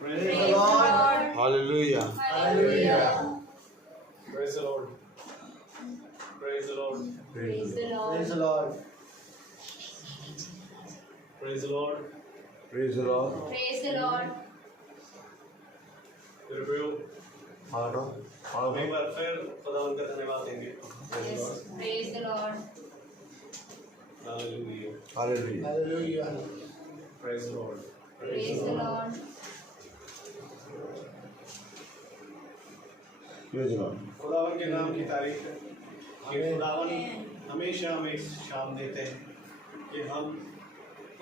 Praise the Lord. Hallelujah. Hallelujah. Praise the Lord. Praise the Lord. Praise the Lord. Praise the Lord. Praise the Lord. Praise the Lord. Praise the Lord. मेरे प्रियो, Hallelujah. एक बार फिर खुदावंद का धन्यवाद देंगे। Yes. Praise the Lord. Hallelujah. Hallelujah. Hallelujah. Praise the Lord. Praise the Lord. Praise the Lord. खुदावन के नाम की तारीफ है कि खुदावन हमेशा हमें शाम देते हैं कि हम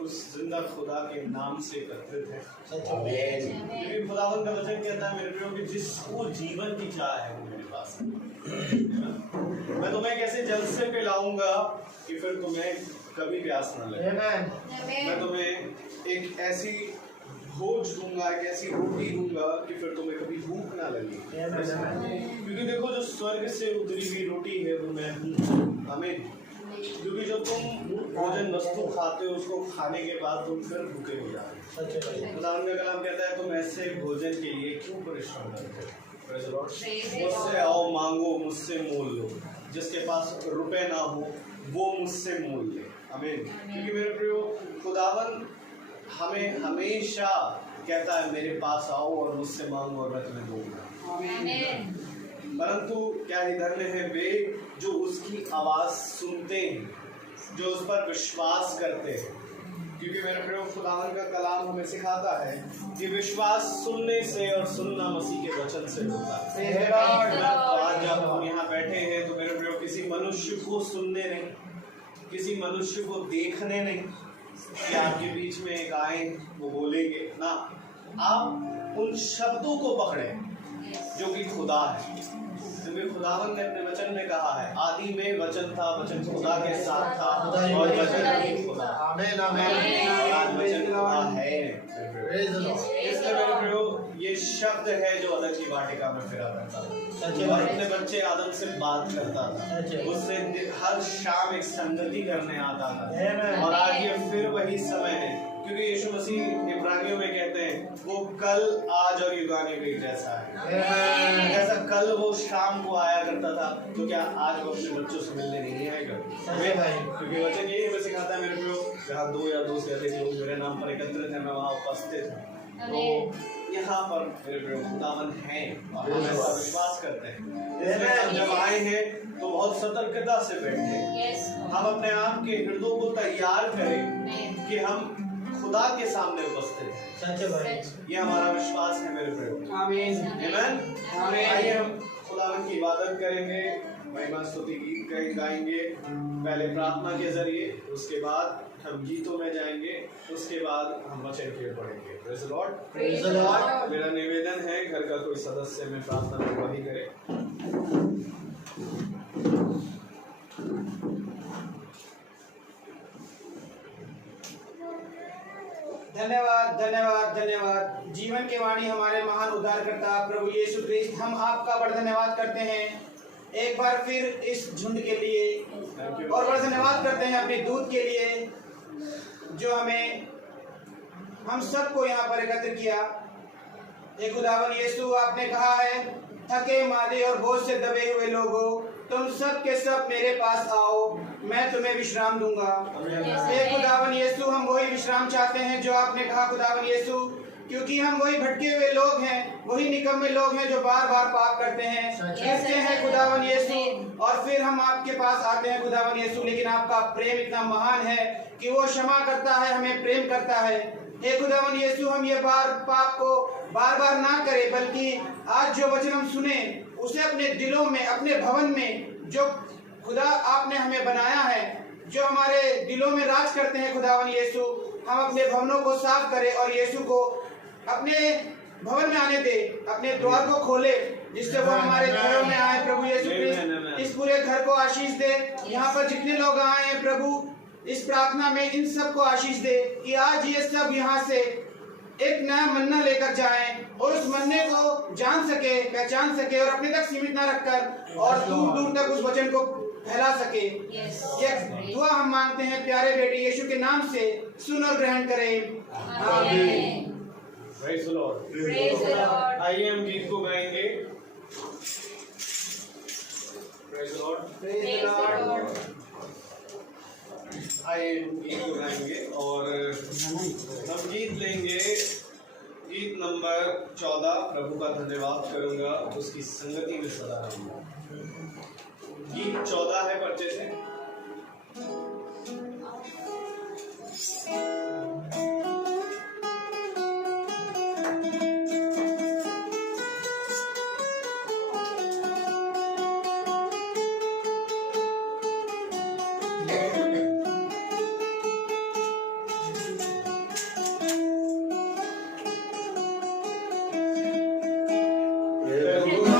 उस जिंदा खुदा के नाम से एकत्रित हैं। क्योंकि खुदावन का वचन कहता है मेरे प्रियो कि जिसको जीवन की चाह है वो मेरे पास है। मैं तुम्हें कैसे जल से पिलाऊंगा कि फिर तुम्हें कभी प्यास न लगे। मैं तुम्हें एक ऐसी भोज दूंगा, एक ऐसी रोटी दूंगा कि फिर तुम्हें कभी भूख ना लगे। क्योंकि देखो जो स्वर्ग से उतरी हुई रोटी है वो मैं हूँ। आमीन। क्योंकि जब तुम भोजन वस्तु खाते हो उसको खाने के बाद तुम फिर भूखे हो जाते हो। खुदावंद का कलाम कहता है तुम ऐसे भोजन के लिए क्यों परिश्रम करते हो? मुझसे आओ, मांगो, मुझसे मोल लो। जिसके पास रुपए ना हो वो मुझसे मोल ले। आमीन। क्योंकि मेरे प्रियो खुदावन हमें हमेशा कहता है मेरे पास आओ और मुझसे मांगो और मैं तुम्हें दूंगा। परंतु क्या ही धन्य है वे जो उसकी आवाज सुनते हैं, जो उस पर विश्वास करते हैं। क्योंकि मेरे प्रियो खुदावन का कलाम हमें सिखाता है कि विश्वास सुनने से और सुनना मसीह के वचन से होता है। आज जब हम यहाँ बैठे हैं तो मेरे प्रियो किसी मनुष्य को सुनने नहीं, किसी मनुष्य को देखने नहीं कि आपके बीच में एक आए वो बोलेंगे ना, आप उन शब्दों को पकड़े जो कि खुदा है। क्योंकि खुदावन ने अपने वचन में कहा है आदि में वचन था, वचन खुदा के साथ था और वचन ही खुदा। आमीन आमीन। आज वचन खुदा है। इसलिए मेरे प्रियो ये शब्द है जो अदन की वाटिका में फिरा करता था और अपने बच्चे आदम से बात करता था, उससे हर शाम एक संगति करने आता था। और आज ये फिर वही समय है क्योंकि यीशु मसीह इब्रानियों में कहते हैं वो कल, आज और युगानुयुग एक जैसा है। जैसा कल वो शाम को आया करता था तो क्या आज वो अपने बच्चों से मिलने नहीं आएगा? क्योंकि वचन यही हमें सिखाता है मेरे प्रियो, जहाँ दो या दो से अधिक लोग मेरे नाम पर एकत्रित हैं मैं वहाँ उपस्थित हूँ। तो यहाँ पर मेरे प्रियो खुदावन है और हम ऐसा विश्वास करते हैं। इसलिए हम जब आए हैं तो बहुत सतर्कता से बैठे, हम अपने आप के हृदयों को तैयार करें कि हम खुदा के सामने उपस्थित हैं। ये हमारा विश्वास है मेरे प्रियो। आमीन आमीन। आइए हम खुदावन की इबादत करेंगे, महिमा स्तुति गीत गाएंगे, पहले प्रार्थना के जरिए, उसके बाद हम गीतों में जाएंगे, उसके बाद हम वचन की ओर बढ़ेंगे। Praise the Lord. Praise the Lord. मेरा निवेदन है घर का कोई सदस्य में प्रार्थना में वही करे। धन्यवाद धन्यवाद धन्यवाद। जीवन के वाणी हमारे महान उद्धारकर्ता प्रभु यीशु ख्रिस्त, हम आपका बड़ा धन्यवाद करते हैं एक बार फिर इस झुंड के लिए, और बड़ा धन्यवाद करते हैं अपने दूत के लिए जो हम सबको यहाँ पर एकत्र किया। एक खुदावन यीशु, आपने कहा है थके मादे और बोझ से दबे हुए लोगों तुम सब के सब मेरे पास आओ, मैं तुम्हें विश्राम दूंगा। हे खुदावन यीशु, हम वही विश्राम चाहते हैं जो आपने कहा खुदावन यीशु, क्योंकि हम वही भटके हुए लोग हैं, वही निकम्मे लोग हैं जो बार बार पाप करते हैं, गिरते हैं खुदावन यीशु, और फिर हम आपके पास आते हैं खुदावन यीशु। लेकिन आपका प्रेम इतना महान है कि वो क्षमा करता है, हमें प्रेम करता है। हे खुदावन यीशु, हम ये पाप को बार बार ना करें, बल्कि आज जो वचन हम सुने उसे अपने दिलों में, अपने भवन में जो खुदा आपने हमें बनाया है, जो हमारे दिलों में राज करते हैं खुदावन यीशु, हम अपने भवनों को साफ करें और यीशु को अपने भवन में आने दे, अपने द्वार को खोले जिससे वो हमारे घरों में आए। प्रभु यीशु इस पूरे घर को आशीष दे। यहाँ पर जितने लोग आए हैं प्रभु इस प्रार्थना में, इन सबको आशीष दे कि आज ये सब यहाँ से एक नया मन्ना लेकर जाएं और उस मन्ने को जान सके, पहचान सके और अपने तक सीमित न रखकर और दूर दूर तक उस वचन को फैला सके। ये दुआ हम मांगते हैं प्यारे बेटे यीशु के नाम से, सुन और ग्रहण करें। आमीन। Praise the Lord. Praise the Lord. आइए हम गीत को गाएंगे। Praise the Lord. Praise the Lord. आइए हम गीत को गाएंगे और हम गीत लेंगे। गीत नंबर 14, प्रभु का धन्यवाद करूंगा उसकी संगति में सदा रहूंगा। गीत 14 है पर्चे से। Praise the Lord.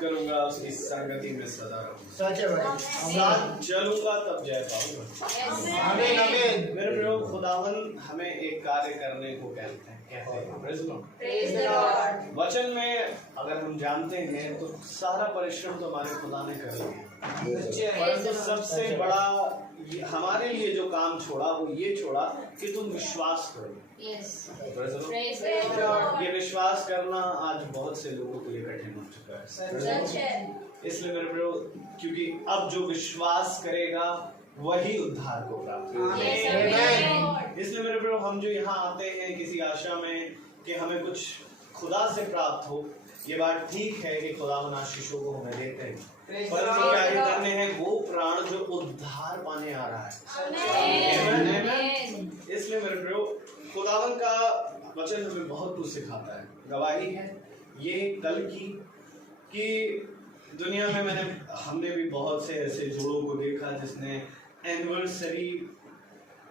करूंगा उसकी संगति में सदा रहूंगा। सच है भाई। साथ चलूंगा तब जय पाऊंगा। आमीन आमीन। मेरे प्रियो, खुदावन हमें एक कार्य करने को कहते हैं। Praise the Lord। Praise the Lord. वचन में अगर हम जानते हैं तो सारा परिश्रम तो हमारे खुदा ने कर लिया, परंतु सबसे बड़ा हमारे लिए जो काम छोड़ा वो ये छोड़ा कि तुम विश्वास करो। Yes. Praise the Lord। Praise the Lord. ये विश्वास करना आज बहुत से लोगों के लिए कठिन हो चुका है। सच है। इसलिए मेरे प्रियो, क्योंकि अब जो विश्वास करेगा वही उद्धार को प्राप्त Yes, करेगा। amen. इसलिए मेरे प्रियो, हम जो यहाँ आते हैं किसी आशा में कि हमें कुछ खुदा से प्राप्त हो, ये बात ठीक है कि खुदावन आशीषों को हमें देते हैं, परंतु क्या ये करने हैं वो प्राण जो उद्धार पाने आ रहा है। Amen. इसलिए मेरे प्रियो, खुदावन का वचन हमें बहुत कुछ सिखाता है। गवाही है ये कल की कि दुनिया में हमने भी बहुत से ऐसे जोड़ों को देखा जिसने एनिवर्सरी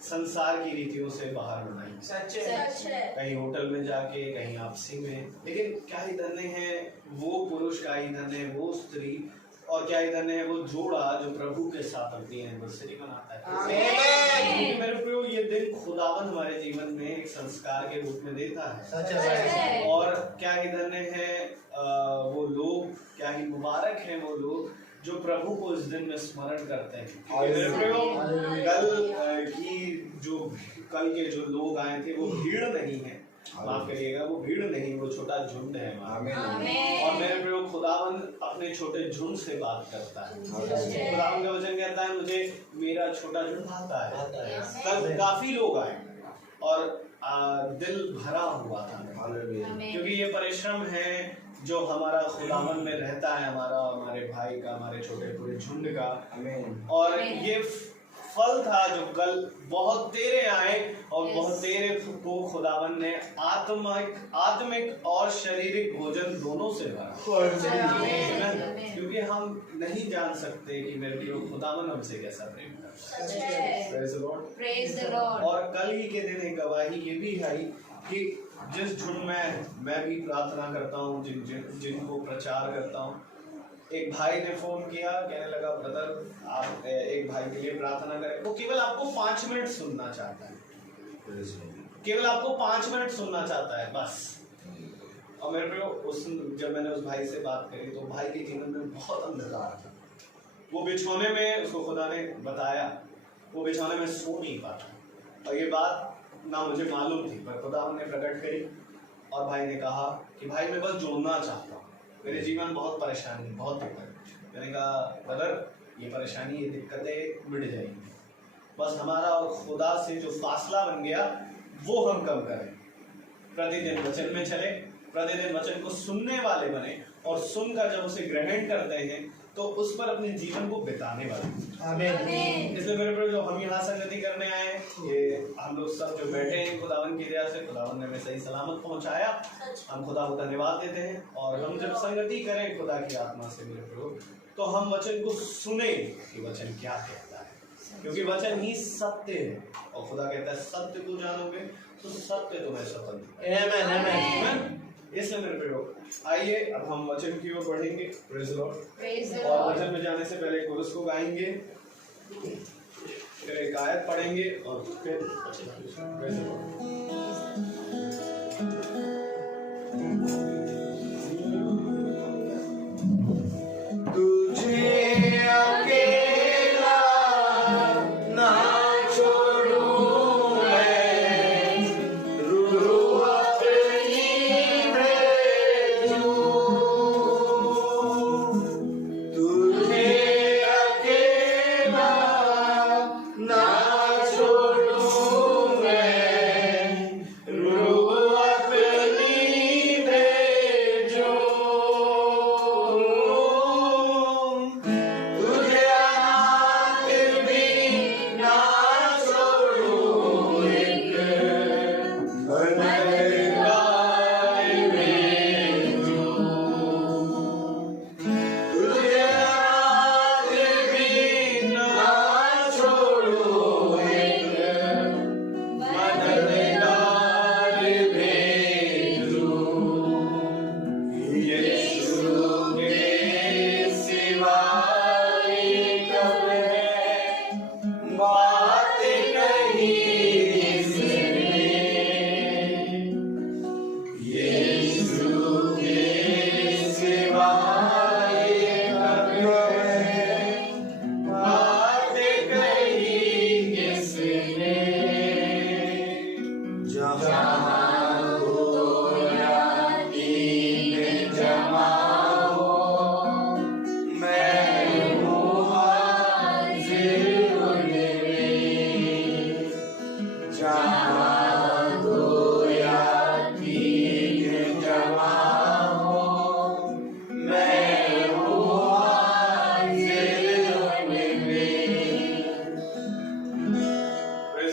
संसार की रीतियों से बाहर बनाई। सच सच है। कहीं होटल में जाके, कहीं आपसी में, लेकिन क्या ही धन्य है वो पुरुष, क्या ही धन्य है वो स्त्री, और क्या ही धन्य है वो जोड़ा जो प्रभु के साथ अपनी एनिवर्सरी मनाता है। आमीन। मेरे प्रियो, ये दिन खुदावन हमारे जीवन में एक संस्कार के रूप में देता है। सच है भाई। और क्या ही धन्य है वो लोग, क्या ही मुबारक हैं वो लोग जो प्रभु को इस दिन में स्मरण करते हैं। मेरे प्रियो, कल के जो लोग आए थे वो भीड़ नहीं है, माफ करिएगा, वो भीड़ नहीं, वो छोटा झुंड है। आमीन। और मेरे प्रियो, खुदावन अपने छोटे झुंड से बात करता है। खुदावन का वचन कहता है मुझे मेरा छोटा झुंड आता है। कल काफी लोग आए और दिल भरा हुआ था, क्योंकि ये परिश्रम है जो हमारा खुदावन में रहता है, हमारे भाई का, हमारे छोटे पूरे झुंड का। और ये फल था जो कल बहुत तेरे आए और बहुत तेरे को खुदावन ने आत्मिक और शारीरिक भोजन दोनों से भरा। क्योंकि हम नहीं जान सकते कि मेरे प्रियो खुदावन हमसे कैसा प्रेम करता है। Praise the Lord। Praise the Lord. और कल ही के दिन एक गवाही ये भी है कि जिस झुंड में मैं भी प्रार्थना करता हूँ, जिनको प्रचार करता हूँ, एक भाई ने फोन किया, कहने लगा ब्रदर आप एक भाई के लिए प्रार्थना करें। वो केवल आपको 5 मिनट सुनना चाहता है, केवल आपको 5 मिनट सुनना चाहता है बस। और मेरे प्रियो, जब मैंने उस भाई से बात करी तो भाई के जीवन में बहुत अंधकार था। वो बिछौने में, उसको खुदा ने बताया, वो बिछौने में सो नहीं पाता, और ये बात ना मुझे मालूम थी, पर खुदा ने प्रकट करी। और भाई ने कहा कि भाई मैं बस जोड़ना चाहता हूँ, मेरे जीवन बहुत परेशानी, बहुत दिक्कत। मैंने कहा ब्रदर ये परेशानी, ये दिक्कतें मिट जाएंगी, बस हमारा और खुदा से जो फासला बन गया वो हम कम करें। प्रतिदिन वचन में चले, प्रतिदिन वचन को सुनने वाले बने, और सुनकर जब उसे ग्रहण करते हैं तो उस पर अपने जीवन को बिताने वाले। आमीन। इसलिए मेरे प्रिय, जो हम यहाँ संगति करने आए, ये हम लोग सब जो बैठे हैं खुदावन की दया से, खुदावन ने हमें सही सलामत पहुँचाया, हम खुदा को धन्यवाद देते हैं। और हम जब संगति करें खुदा की आत्मा से मेरे प्रिय, तो हम वचन को सुने कि वचन क्या कहता है, क्योंकि वचन ही सत्य है। और खुदा कहता है सत्य को जानोगे तो सत्य तुम्हें स्वतंत्र। आमीन आमीन। इसलिए मेरे प्रियो, आइए अब हम वचन की ओर बढ़ेंगे। Praise the Lord. Praise the और Lord. वचन में जाने से पहले कोरस को गाएंगे, फिर एक आयत पढ़ेंगे और फिर प्रेज़ द लॉर्ड। तुझे अकेला ना छोड़ूं मैं, रूह अपनी भेजूं। तुझे अकेला ना छोड़ूं मैं, Praise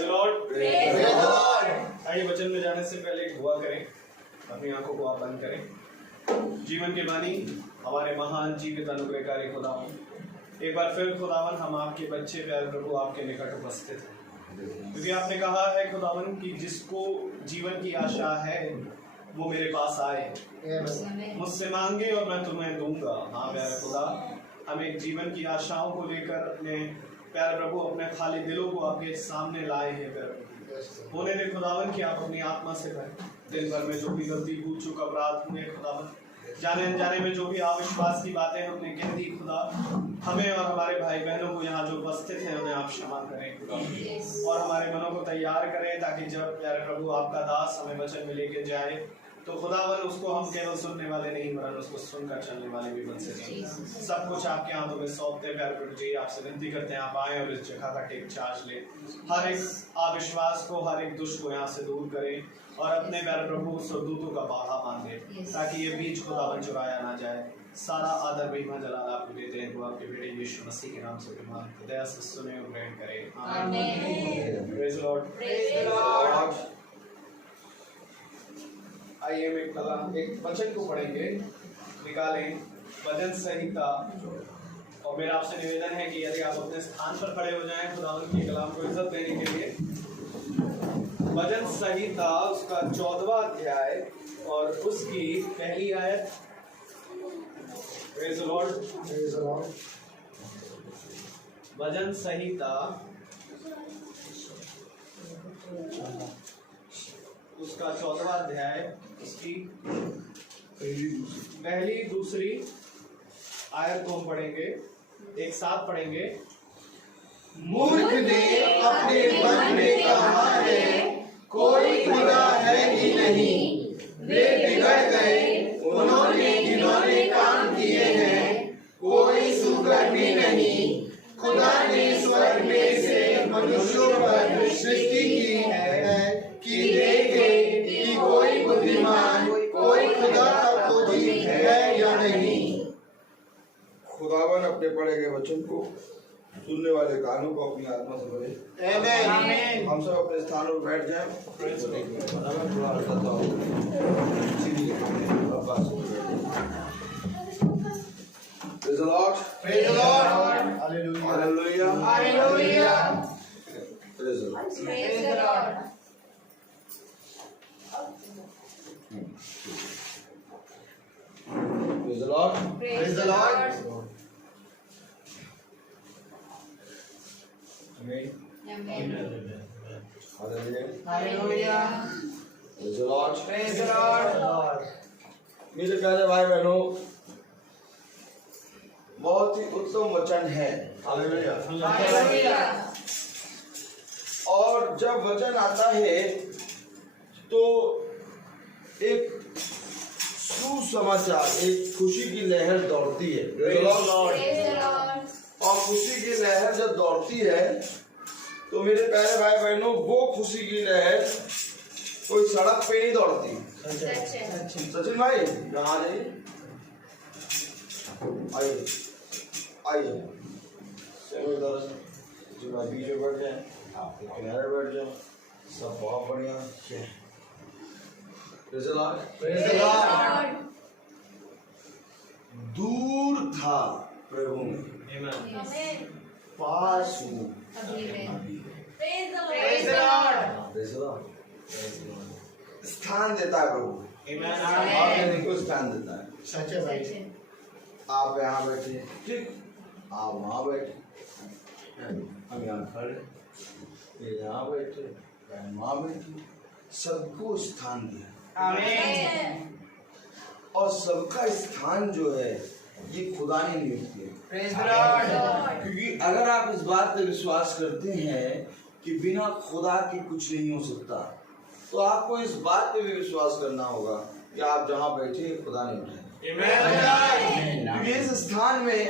the Lord. आइए वचन में जाने से पहले एक दुआ करें। अपनी आंखों को आप बंद करें। जीवन के बानी हमारे महान जीवित अनुग्रहकारी खुदावन, एक बार फिर खुदावन हम आपके बच्चे प्यारे प्रभु आपके निकट उपस्थित हैं, क्योंकि आपने कहा है खुदावन कि जिसको जीवन की आशा है वो मेरे पास आए, मुझसे मांगे और मैं तुम्हें दूंगा। हाँ प्यारे खुदा, हम एक जीवन की आशाओं को लेकर अपने प्यारे प्रभु अपने खाली दिलों को आपके सामने लाए हैं। प्यारे प्रभु होने दे खुदावन कि आप अपनी आत्मा से भरें। दिन भर में जो भी गलती भूल चूक अपराध हुए खुदावन, जाने अनजाने में जो भी अविश्वास की बातें हमने कह दी खुदा, हमें और हमारे भाई बहनों को यहाँ जो उपस्थित हैं उन्हें आप क्षमा करें खुदा, और हमारे मनों को तैयार करें ताकि जब प्यारे प्रभु आपका दास हमें वचन में लेके जाए तो खुदावन उसको हम केवल सुनने वाले नहीं वरन उसको सुनकर चलने वाले भी बन सकें। सब कुछ आपके हाथों में सौंपते प्यारे प्रभु जी, आपसे विनती करते हैं आप आए और इस जगह का टेक चार्ज ले, हर एक अविश्वास को, हर एक दुष्ट को यहाँ से दूर करें और अपने प्यारे प्रभु स्वदूतों का बाधा बांधे ताकि ये बीज खुदावन चुराया ना जाए। सारा आदर महिमा जलाल आपको देते हैं, तो आपके बेटे यीशु मसीह के नाम से बीमार खुदा से सुने और ग्रहण करें। आमीन। Praise the Lord. आइए हम एक वचन को पढ़ेंगे, निकालें भजन संहिता, और मेरा आपसे निवेदन है कि यदि आप अपने स्थान पर खड़े हो जाएं खुदावंद के कलाम को इज्जत देने के लिए। भजन संहिता उसका 14वां अध्याय और उसकी पहली आयत। Praise the Lord. भजन संहिता उसका 14वां अध्याय उसकी पहली दूसरी आयत को हम पढ़ेंगे, एक साथ पढ़ेंगे। मूर्ख ने अपने मन में कहा है कोई खुदा है ही नहीं, वे बिगड़ गए, उन्होंने घिनौने काम किए हैं, कोई सुकर भी नहीं। खुदा ने स्वर्ग में से मनुष्यों पर सृष्टि की है कि देखे कि कोई बुद्धिमान, कोई खुदा का खोजी है या नहीं। खुदावन अपने पढ़े गए वचन को सुनने वाले कानों को अपनी आत्मा से भरे। आमीन। हम सब अपने स्थान पर बैठ जाएं। Praise the Lord. Praise the Lord. Hallelujah. Hallelujah. Praise the Lord. Praise the Lord. Praise the Lord. Praise the Lord. Amen. Amen. Hallelujah. Hallelujah. Praise the Lord. Praise the Lord. मेरे प्यारे भाई बहनों, बहुत ही उत्तम वचन है। हालेलुया। Hallelujah. और जब वचन आता है तो एक सुसमाचार, एक खुशी की लहर दौड़ती है। Praise the Lord. और खुशी की लहर जब दौड़ती है तो मेरे प्यारे भाई बहनों, वो खुशी की लहर कोई सड़क पे नहीं दौड़ती। सचिन भाई यहाँ जाइए, आइए आइए, बीच में बैठ जाए, आप किनारे बैठ जाए, सब बहुत बढ़िया। Praise the Lord. Praise the Lord. दूर था प्रभु में, Amen. पास हूँ अभी में। Praise the Lord. Praise the Lord. स्थान देता है प्रभु, Amen. आप लेने को स्थान देता है। सच है भाई। सच है। आप यहाँ बैठे, ठीक, आप वहाँ बैठे, हम यहाँ खड़े, ये यहाँ बैठे, बहन वहाँ बैठे, सबको स्थान दिया। आमीन। और सबका स्थान जो है ये खुदा ने नियुक्त किया। Praise the Lord. क्योंकि अगर आप इस बात पर विश्वास करते हैं कि बिना खुदा के कुछ नहीं हो सकता, तो आपको इस बात पे भी विश्वास करना होगा कि आप जहाँ बैठे खुदा नहीं उठाए। क्योंकि इस स्थान में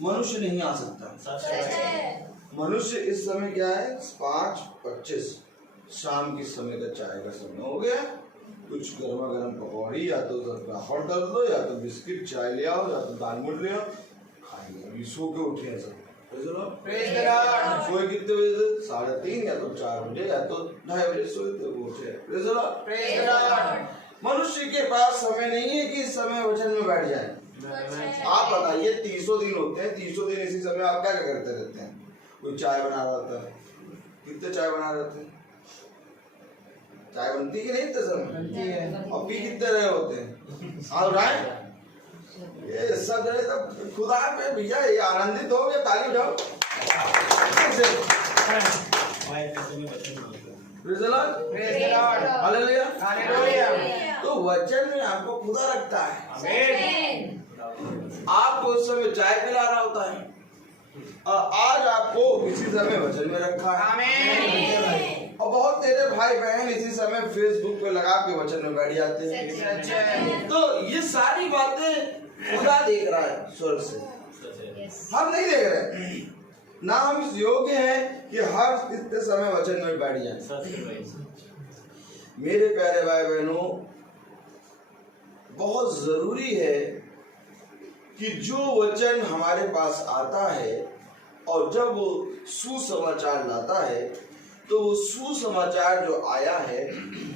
मनुष्य नहीं आ सकता। मनुष्य इस समय क्या है, 5:25 शाम की समय का चाय का समय हो गया। कुछ गर्मा गर्म पकौड़ी या तो पापड़ कर दो, या तो बिस्किट चाय ले आओ, या तो दाल मुठ ले आओ, खाइए। अभी सो के उठे हैं सब। सोए कितने बजे से? 3:30 या तो 4 बजे या तो 2:30 बजे सोए थे, वो उठे। मनुष्य के पास समय नहीं है कि इस समय वचन में बैठ जाए। आप बताइए 300 दिन होते हैं, 300 दिन इसी समय आप क्या क्या करते रहते हैं? कोई चाय बना रहा होता है, कितने चाय बना रहे थे? चाय बनती कि नहीं इतने समय? और पी कितने रहे होते हैं? आप राय ये सब जने तब खुदा पे भैया ये आनंदित हो गया, ताली बजाओ। हालेलुया। तो वचन में आपको खुदा रखता है। आपको उस समय चाय पिला रहा होता है और आज आपको इसी समय वचन में रखा है। और बहुत तेरे भाई बहन इसी समय फेसबुक पे लगा के वचन में बैठ जाते हैं। तो ये सारी बातें खुदा देख रहा है स्वर्ग से, हम नहीं देख रहे। ना हम इस योग्य हैं कि हर इतने समय वचन में बैठ जाए। मेरे प्यारे भाई बहनों, बहुत जरूरी है कि जो वचन हमारे पास आता है और जब वो सुसमाचार लाता है, तो वो सुसमाचार जो आया है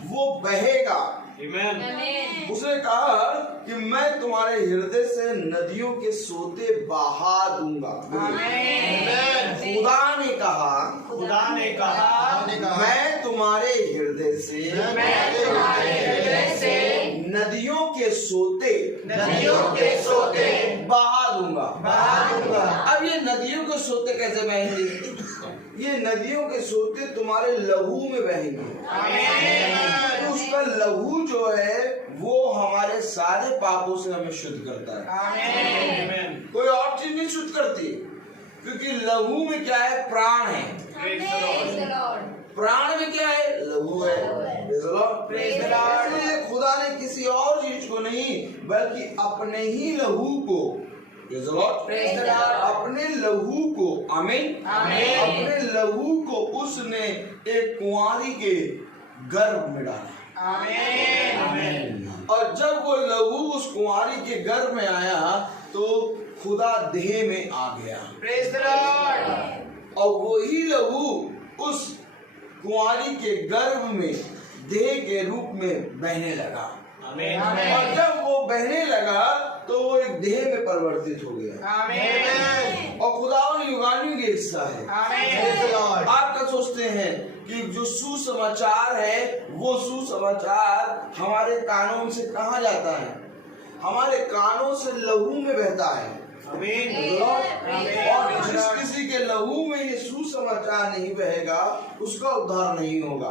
वो बहेगा। उसने कहा कि मैं तुम्हारे हृदय से नदियों के सोते बहा दूंगा। खुदा ने कहा मैं तुम्हारे हृदय से नदियों के सोते बहा दूंगा। अब ये नदियों के सोते कैसे बहेंगे? ये नदियों के सोते तुम्हारे लहू में बहेंगे। तो उसका लहू जो है वो हमारे सारे पापों से हमें शुद्ध करता है। कोई और चीज नहीं शुद्ध करती, क्योंकि लहू में क्या है? प्राण है। प्राण में क्या है? लहू है। इसलिए खुदा ने किसी और चीज को नहीं बल्कि अपने ही लहू को, अपने लहू को, आमीन, अपने लहू को उसने एक कुंवारी के गर्भ में डाला। और जब वो लहू उस कुंवारी के गर्भ में आया तो खुदा देह में आ गया। और वही लहू उस कुंवारी के गर्भ में देह के रूप में बहने लगा। और जब वो बहने लगा तो वो एक देह में परिवर्तित हो गया। और खुदावन युगानियों के हिस्सा है। आप क्या सोचते हैं कि जो सुसमाचार है वो सुसमाचार हमारे कानों से कहाँ जाता है? हमारे कानों से लहू में बहता है। और जिस किसी के लहू में ये सुसमाचार नहीं बहेगा उसका उद्धार नहीं होगा।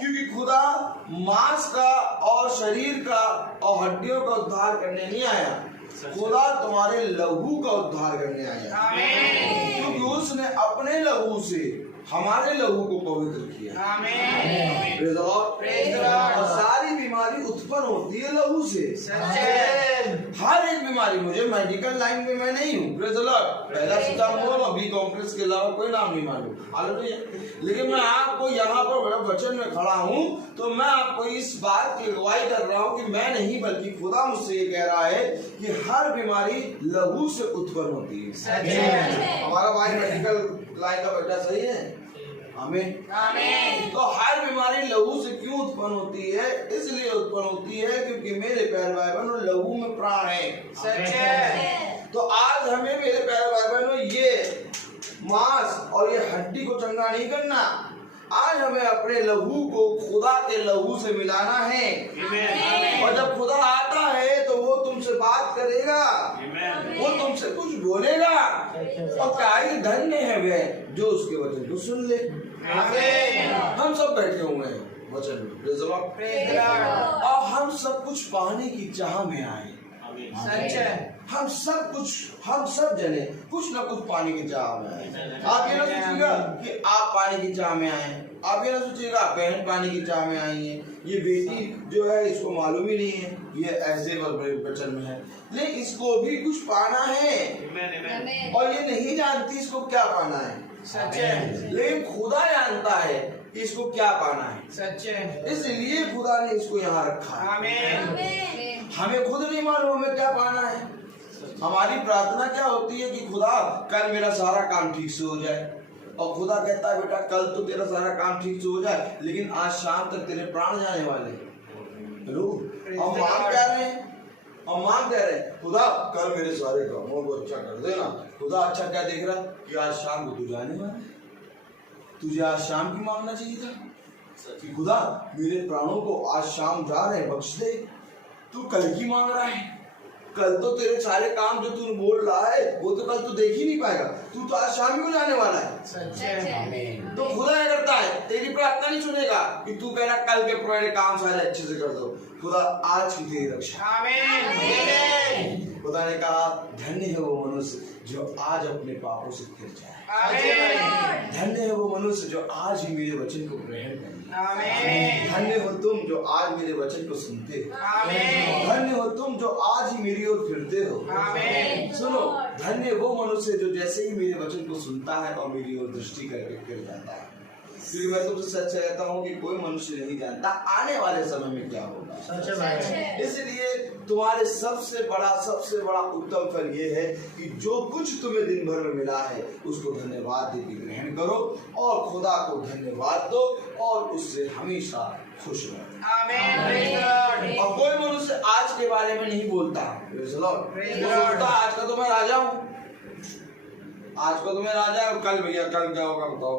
क्योंकि खुदा मांस का और शरीर का और हड्डियों का उद्धार करने नहीं आया, खुदा तुम्हारे लहू का उद्धार करने आया। क्योंकि उसने अपने लहू से हमारे लहू को पवित्र किया। और सारी बीमारी उत्पन्न होती है लहू से। हर एक बीमारी, मुझे मेडिकल लाइन में मैं नहीं हूँ, पहला सितंबर और बी कॉम्प्लेक्स के अलावा कोई नाम नहीं मालूम, लेकिन मैं आपको यहाँ पर बड़ा वचन में खड़ा हूँ तो मैं आपको इस बात की अगुवाई कर रहा हूँ कि मैं नहीं बल्कि खुदा मुझसे ये कह रहा है कि हर बीमारी लहू से उत्पन्न होती है। हमारा भाई मेडिकल लाइन का बेटा सही है, आमीन। तो हर बीमारी लहू से क्यों उत्पन्न होती है? इसलिए उत्पन्न होती है क्योंकि मेरे प्यारे भाई बहनों लहू में प्राण है। तो आज हमें मेरे प्यारे भाई बहनों ये मांस और ये हड्डी को चंगा नहीं करना, आज हमें अपने लहू को खुदा के लहू से मिलाना है। और जब खुदा आता है तो वो तुमसे बात करेगा, वो तुमसे कुछ बोलेगा। और क्या ही धन्य है वे जो उसके वचन को सुन ले। हम सब बैठे हुए हैं वचन में, और हम सब कुछ पाने की चाह में आए। हम सब जने कुछ ना कुछ पाने की चाह में आए। आप ये ना सोचिएगा कि आप पाने की चाह में आए, आप ये ना सोचिएगा बहन पानी की चाह में आई है, ये बेटी जो है इसको मालूम ही नहीं है, ये ऐसे वचन में है, लेकिन इसको भी कुछ पाना है और ये नहीं जानती इसको क्या पाना है। सच है। लेकिन खुदा जानता है कि इसको क्या पाना है, सच है। इसलिए खुदा ने इसको यहाँ रखा है। आमीन। हमें खुद नहीं मालूम हमें क्या पाना है। हमारी प्रार्थना क्या होती है कि खुदा कल मेरा सारा काम ठीक से हो जाए, और खुदा कहता है बेटा कल तो तेरा सारा काम ठीक से हो जाए, लेकिन आज शाम तक तेरे प्राण जाने वाले। हेलो, हम मांग क्या रहे हैं, हम मांग कह रहे हैं खुदा कल मेरे सारे कामों को अच्छा कर देना। खुदा अच्छा क्या देख रहा कि आज शाम को तू जाने वाला है, तुझे आज शाम की मांगना चाहिए था कि खुदा मेरे प्राणों को आज शाम जा रहे बख्श दे। तू कल की मांग रहा है, कल तो तेरे सारे काम जो तू बोल रहा है वो तो कल तू देख ही नहीं पाएगा, तू तो आज शाम को जाने वाला है। सच है। तो खुदा क्या करता है, तेरी प्रार्थना नहीं सुनेगा कि तू कह रहा कल के पुराने काम सारे अच्छे से कर दो। खुदा आज की तेरी रक्षा। आमीन। खुदा ने कहा धन्य है वो मनुष्य जो आज अपने पापों से फिर जाए। आमीन। धन्य है वो मनुष्य जो आज ही मेरे वचन को ग्रहण करे। आमीन। धन्य हो तुम जो आज मेरे वचन को सुनते हो। आमीन। धन्य हो तुम जो आज ही मेरी ओर फिरते हो। आमीन। सुनो, धन्य वो मनुष्य जो जैसे ही मेरे वचन को सुनता है और मेरी ओर दृष्टि करके फिर जाता है। क्योंकि मैं तुमसे सच कहता हूँ कि कोई मनुष्य नहीं जानता आने वाले समय में क्या होगा। इसलिए तुम्हारे सबसे बड़ा उत्तम फल ये है कि जो कुछ तुम्हें दिन भर में मिला है उसको धन्यवाद देकर ग्रहण करो और खुदा को धन्यवाद दो और उससे हमेशा खुश रहो। आमीन। और कोई मनुष्य आज के बारे में नहीं बोलता, बोलता आज का तो मैं राजा हूँ, आज का तो मैं राजा हूँ, कल भैया कल क्या होगा बताओ,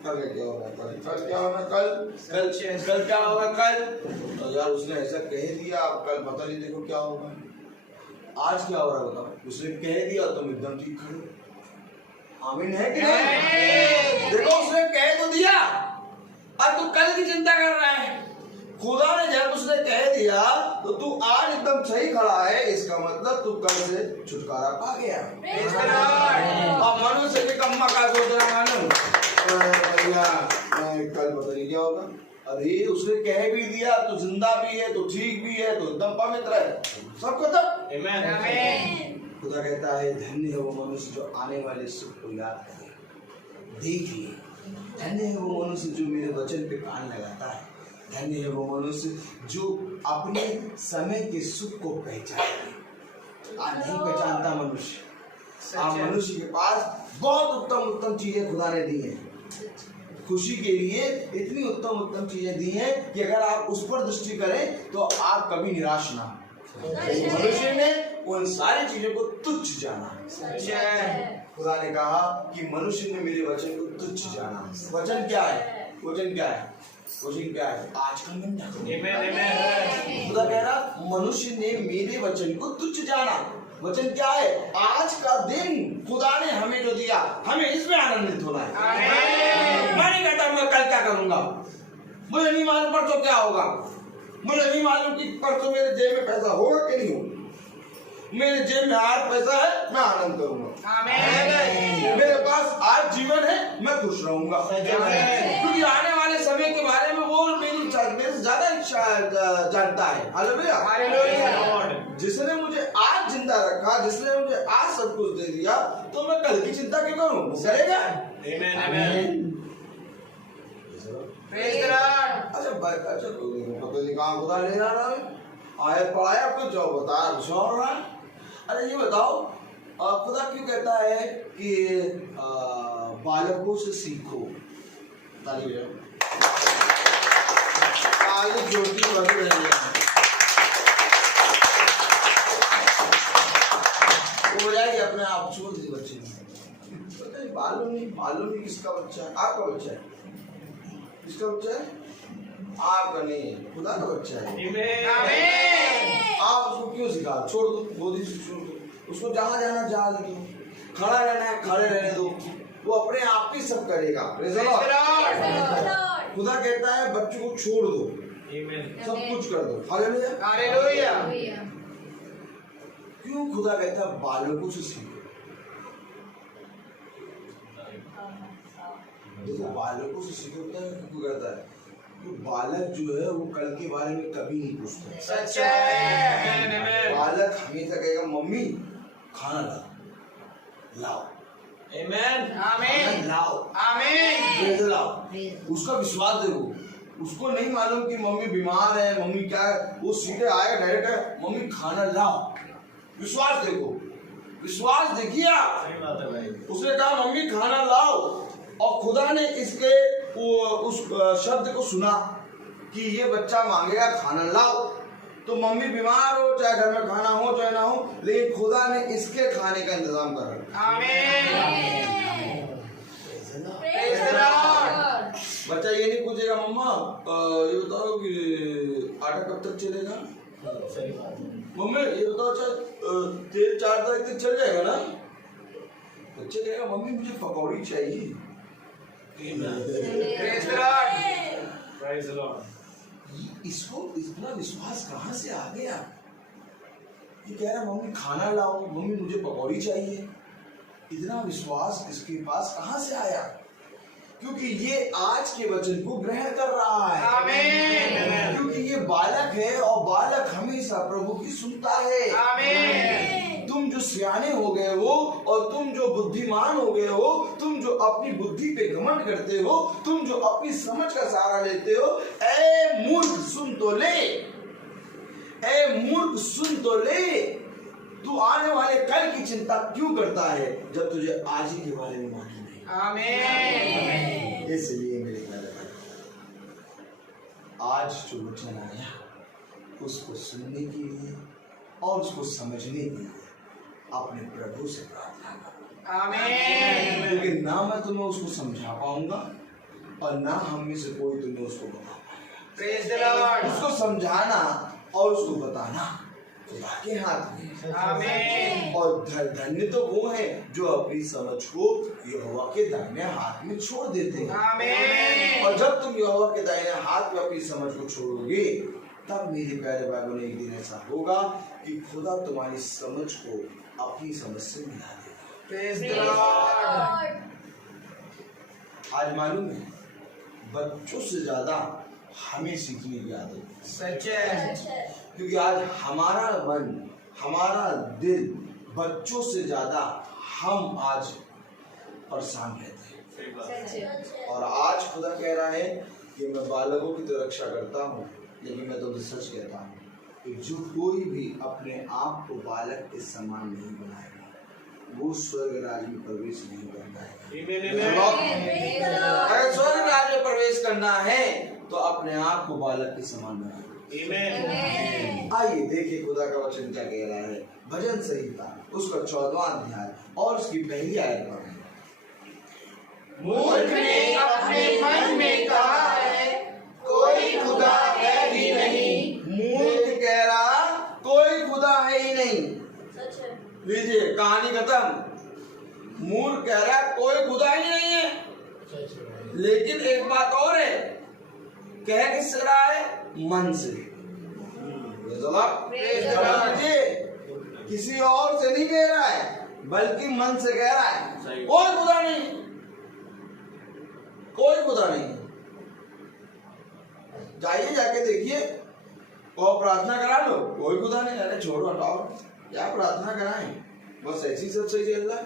कल क्या होगा, कल क्या होगा, कल क्या होगा, कल तो यार उसने ऐसा कह दिया, अब कल पता नहीं देखो क्या होगा। आज क्या हो रहा है बताओ, उसने कह दिया तुम एकदम ठीक खड़े। आमीन है कि नहीं? देखो उसने कह तो दिया और तू कल की चिंता कर रहा है। खुदा ने जब उसने कह दिया तो तू आज एकदम सही खड़ा है, इसका मतलब तू कल से छुटकारा पा गया। और मनुष्य के कम्मा का सोच रहा मालूम भैया कल पता नहीं क्या होगा। अरे उसने कह भी दिया तो जिंदा भी है तो ठीक भी है तो एकदम पवित्र है, सब खत्म। खुदा कहता है धन्य है वो मनुष्य जो आने वाले सुख को याद करे। देखिए धन्य है वो मनुष्य जो मेरे वचन पे कान लगाता है। धन्य है वो मनुष्य जो अपने समय के सुख को पहचाने। आज नहीं पहचानता मनुष्य। आज मनुष्य के पास बहुत उत्तम चीजें खुदा ने दी हैं। खुशी के लिए इतनी उत्तम चीजें दी हैं कि अगर आप उस पर दृष्टि करें तो आप कभी निराश ना हो। मनुष्य ने उन सारी चीजों को तुच्छ जाना। खुदा ने कहा कि मनुष्य ने मेरे वचन को तुच्छ जाना। वचन क्या है? वचन क्या है? वचन क्या है? आज का मन ना करो। खुदा कह रहा मनुष्य ने मेरे वचन को तुच्छ जाना। वचन क्या है? आज का दिन खुदा ने हमें जो दिया हमें इसमें आनंदित होना है। मैं नहीं कहता मैं कल क्या करूंगा, मुझे नहीं मालूम परसों क्या होगा, मुझे नहीं मालूम कि परसों मेरे जेब में पैसा होगा कि नहीं होगा। मेरे जेब में आज पैसा है, मैं आनंद करूंगा। मेरे पास आज जीवन है, मैं खुश रहूंगा। क्योंकि आने वाले समय के बारे में वो मेरे से ज्यादा इच्छा जानता है। हालेलुया। जिसने मुझे आज जिंदा रखा, जिसने मुझे आज सब कुछ दे दिया, तो मैं कल की चिंता क्यों करूं? वो करेगा। अच्छा पता नहीं कहाँ खुदा ले रहा है, आया पढ़ाया कुछ और बताया कुछ और रहा है। अरे ये बताओ खुदा क्यों कहता है कि बालकों से सीखो। ताली बजाओ, ताली जोटी बन रही है। वो बजाएगी अपने आप, छोड़ दीजिए बच्चे पता नहीं मालूम नहीं किसका बच्चा है। आपका बच्चा है? किसका बच्चा है? आपका नहीं है, खुदा का बच्चा है। आप उसको क्यों सिखा? छोड़ दो, गोदी से छोड़ दो उसको, जहाँ जाना जा दो, खड़ा रहना है खड़े रहने दो, वो अपने आप ही सब करेगा। खुदा कहता है बच्चों को छोड़ दो, सब कुछ कर दो। हालेलुया। क्यों खुदा कहता है बालकों से सीखो? देखो बालकों से सीखो पता है क्यों करता है? तो बालक जो है वो कल के बारे में कभी नहीं पूछता। सच है। बालक हमेशा कहेगा मम्मी खाना लाओ, आमीन खाना लाओ, आमीन ब्रेड लाओ। उसका विश्वास देखो, उसको नहीं मालूम कि मम्मी बीमार है, मम्मी क्या है, वो सीधे आएगा डायरेक्ट है मम्मी खाना लाओ। विश्वास देखो, विश्वास देखिए आप। सही बात है भाई। उसने कहा मम्मी खाना लाओ, और खुदा ने इसके उस शब्द को सुना कि ये बच्चा मांगेगा खाना लाओ। तो मम्मी बीमार हो, चाहे घर में खाना हो चाहे ना हो, लेकिन खुदा ने इसके खाने का इंतजाम कर रखा। आमीन। Praise the Lord. बच्चा ये नहीं पूछेगा मम्मा ये बताओ कि आटा कब तक चलेगा। सही बात है। मम्मी ये बताओ तेल 4 तारीख तक चल जाएगा ना। बच्चे कहेगा मम्मी मुझे पकौड़ी चाहिए। Praise the Lord. Praise the Lord. इसको इतना विश्वास कहाँ से आ गया? ये कह रहा मम्मी खाना लाओ, मम्मी मुझे पकौड़ी चाहिए। इतना विश्वास इसके पास कहाँ से आया? क्योंकि ये आज के वचन को ग्रहण कर रहा है। आमीन। क्योंकि ये बालक है और बालक हमेशा प्रभु की सुनता है। आमीन। तुम जो सियाने हो गए हो और तुम जो बुद्धिमान हो गए हो, तुम जो अपनी बुद्धि पे घमंड करते हो, तुम जो अपनी समझ का सहारा लेते हो, ए मूर्ख सुन तो ले, ए मूर्ख सुन तो ले। तू आने वाले कल की चिंता क्यों करता है जब तुझे आज ही के बारे में मालूम नहीं? आमीन। इसलिए मेरे प्यारे भाई, आज जो वचन आया उसको सुनने के लिए और उसको समझने के लिए अपने प्रभु से प्रार्थना करो। आमीन। क्योंकि ना मैं तुम्हें उसको समझा पाऊंगा और ना हम में से कोई तुम्हें उसको बता पाएगा। Praise the Lord. उसको समझाना और उसको बताना खुदा के हाथ में। आमीन। और धन्य तो वो है जो अपनी समझ को यहोवा के दाहिने हाथ में छोड़ देते हैं। आमीन। और जब तुम यहोवा के दाहिने हाथ में अपनी समझ को छोड़ोगे, तब मेरे प्यारे भाइयों ने एक दिन ऐसा होगा कि खुदा तुम्हारी समझ को अपनी समझ से मिला देगा। Praise the Lord. आज मालूम है बच्चों से ज्यादा हमें सीखने की आदत है। सच है। क्योंकि आज हमारा मन, हमारा दिल बच्चों से ज्यादा हम आज परेशान रहते हैं। सही बात है। और आज खुदा कह रहा है कि मैं बालकों की तो रक्षा करता हूँ, लेकिन मैं तो सच कहता हूँ कि जो कोई भी अपने आप को बालक के समान नहीं बनाएगा वो स्वर्ग राज्य में प्रवेश नहीं कर पाएगा। अगर स्वर्ग राज्य में प्रवेश करना है तो अपने आप को बालक के समान बनाए। आइए देखिए खुदा का वचन क्या कह रहा है। भजन संहिता उसका 14वां अध्याय और उसकी पहली आयत पढ़ें। मूर्ख ने अपने मन में कहा है कोई खुदा है ही नहीं। मूर्ख कह रहा कोई खुदा है ही नहीं। लीजिए कहानी खत्म। मूर्ख कह रहा कोई खुदा ही नहीं है। लेकिन एक बात और है, कह किससे रहा है? मन से। किसी और से नहीं कह रहा है बल्कि मन से कह रहा है कोई खुदा नहीं, कोई खुदा नहीं। जाइए जाके देखिए और प्रार्थना करा लो, कोई खुदा नहीं। अरे छोड़ो हटाओ, क्या प्रार्थना कराएं, बस ऐसे ही सब सही चल रहा है।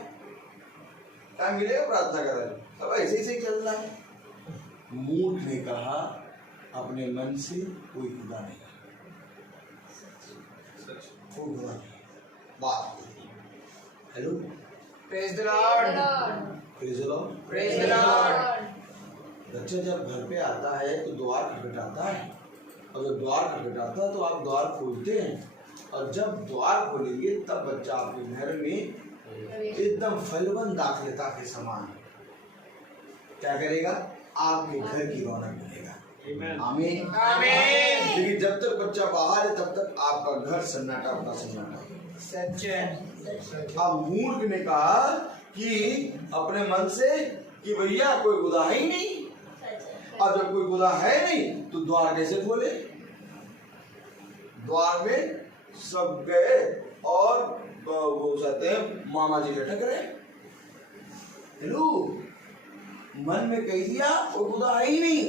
क्या मिलेगा प्रार्थना करा लो, सब ऐसे ही सही चल रहा है। मूर्ख ने कहा अपने मन से कोई खुदा नहीं, कोई खुदा नहीं। बात hello, Praise the Lord. Praise the Lord. Praise the Lord. बच्चा जब घर पे आता है तो द्वार खटखटाता है, और जब द्वार खटखटाता है तो आप द्वार खोलते हैं, और जब द्वार खोलेंगे तब बच्चा आपके घर में एकदम फलवंत दाखलता के समान क्या करेगा? आपके घर की रौनक मिलेगा। आमीन आमीन। लेकिन जब तक बच्चा बाहर है तब तक आपका घर सन्नाटा अपना सन्नाटा। सच है। अब मूर्ख ने कहा कि अपने मन से कि भैया कोई खुदा ही नहीं, और जब कोई खुदा है नहीं तो द्वार कैसे खोले? द्वार में सब गए और वो कहते हैं मामा जी लटक रहे। हेलो, मन में कह दिया वो खुदा है ही नहीं।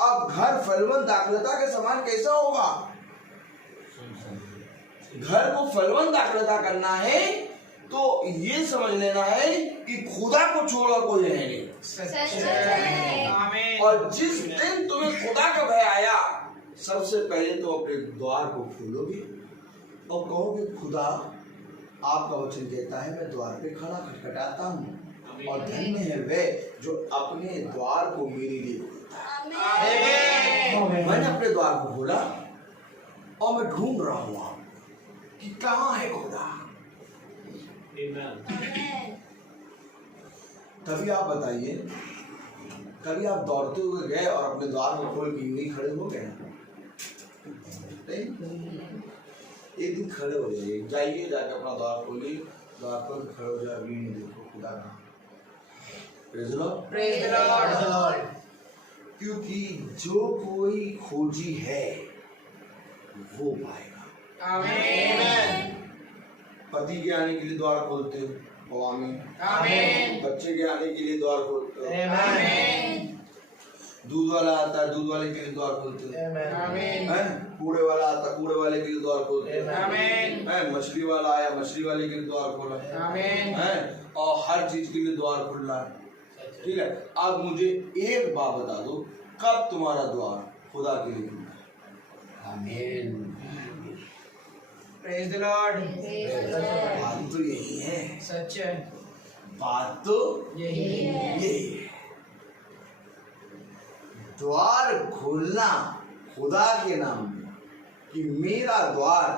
अब घर फलवंत दाखलता के समान कैसा होगा? घर को फलवंत दाखलता करना है तो ये समझ लेना है कि खुदा को छोड़ा कोई है नहीं। आमीन। और जिस दिन तुम्हें खुदा का भय आया, सबसे पहले तो अपने द्वार को खोलोगे और कहोगे खुदा आपका वचन कहता है मैं द्वार पे खड़ा खटखटाता हूँ, और धन्य है वे जो अपने द्वार को मेरे लिए खोलता है। मैंने अपने द्वार को खोला और मैं ढूंढ रहा हूँ कि कहाँ है खुदा। कभी आप बताइए, कभी आप दौड़ते हुए गए और अपने द्वार को खोल के नहीं खड़े हो गए? एक दिन खड़े हो जाइए, जाइए जाके अपना द्वार खोलिए, द्वार खोल के खड़े हो जाए, अभी नहीं देखो खुदा का। Praise the Lord. क्योंकि जो कोई खोजी है वो पाएगा। आमीन। पति के आने के लिए द्वार खोलते हो, आमीन। आमीन। बच्चे के आने के लिए द्वार खोलते हो, आमीन। दूध वाला आता है, दूध वाले के लिए द्वार खोलते हो, आमीन। हैं? कूड़े वाला आता है, कूड़े वाले के लिए द्वार खोलते हो, आमीन। हैं? मछली वाला आया, मछली वाले के लिए द्वार खोला, आमीन। हैं? और हर चीज के लिए द्वार खुल रहा है। ठीक है, अब मुझे एक बात बता दो, कब तुम्हारा द्वार खुदा के लिए खुला है? आमीन। Praise the Lord. बात तो यही है, सच है, बात तो यही है। यही है। द्वार खोलना खुदा के नाम में, कि मेरा द्वार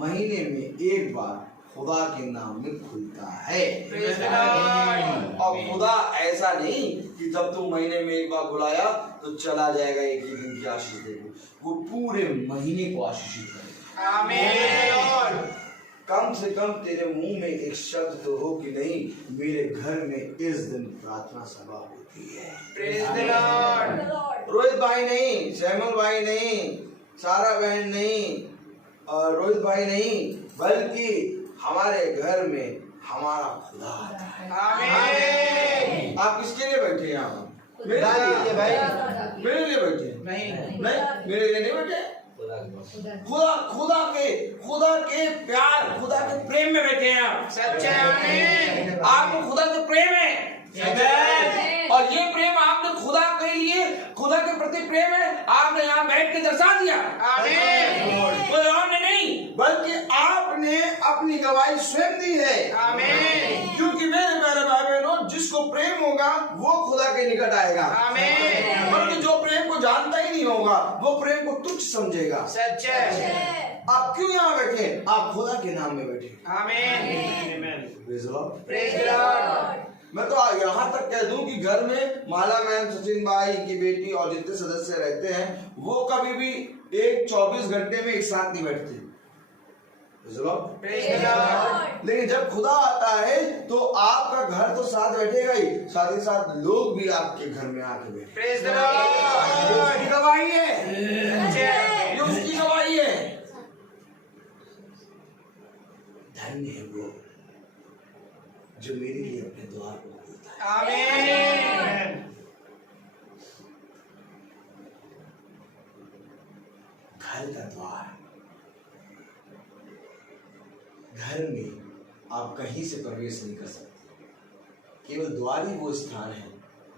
महीने में एक बार खुदा के नाम में खुलता है। Praise the Lord. और खुदा ऐसा नहीं कि जब तुम महीने में एक बार बुलाया तो चला जाएगा, एक ही दिन की आशीष देगा, वो पूरे महीने को आशीषित करेगा। आमीन। कम से कम तेरे मुंह में एक शब्द तो हो कि नहीं मेरे घर में इस दिन प्रार्थना सभा होती है। Praise the Lord. रोहित भाई नहीं, सैमुअल भाई नहीं, सारा बहन नहीं, और रोहित भाई नहीं, बल्कि हमारे घर में हमारा खुदा आता है। आमीन। आप किसके लिए बैठे हैं यहाँ? मेरे खुदा के लिए भाई। मेरे लिए बैठे हैं? नहीं। नहीं, मेरे लिए नहीं बैठे। खुदा के प्यार, खुदा के प्रेम में बैठे हैं आप। सच है। आमीन। आपको खुदा के प्रेम है, आमीन। और ये प्रेम आपने खुदा के लिए, खुदा के प्रति प्रेम है, आपने यहाँ बैठ के दर्शा दिया। आमीन। कोई और ने नहीं, बल्कि आपने अपनी गवाही स्वयं दी है। आमीन। क्योंकि मेरे प्यारे भाई बहनों, जिसको प्रेम होगा वो खुदा के निकट आएगा। आमीन। बल्कि जो प्रेम को जानता ही नहीं होगा वो प्रेम को तुच्छ समझेगा। सच है। आप क्यों यहाँ बैठे? आप खुदा के नाम में बैठे। आमीन। Praise the Lord. Praise the Lord. मैं तो यहाँ तक कह दूं कि घर में माला मैम, सचिन भाई की बेटी और जितने सदस्य रहते हैं वो कभी भी एक 24 घंटे में एक साथ नहीं बैठते। Praise the Lord. लेकिन जब खुदा आता है तो आपका घर तो साथ बैठेगा ही, साथ ही साथ लोग भी आपके घर में आके बैठे। प्रेज द ये लॉर्ड। उसकी गवाही है, सच है। ये उसकी गवाही है। धन्य है वो जो मेरे लिए अपने द्वार को खोलता है। आमीन। घर का द्वार, घर में आप कहीं से प्रवेश नहीं कर सकते, केवल द्वार ही वो स्थान है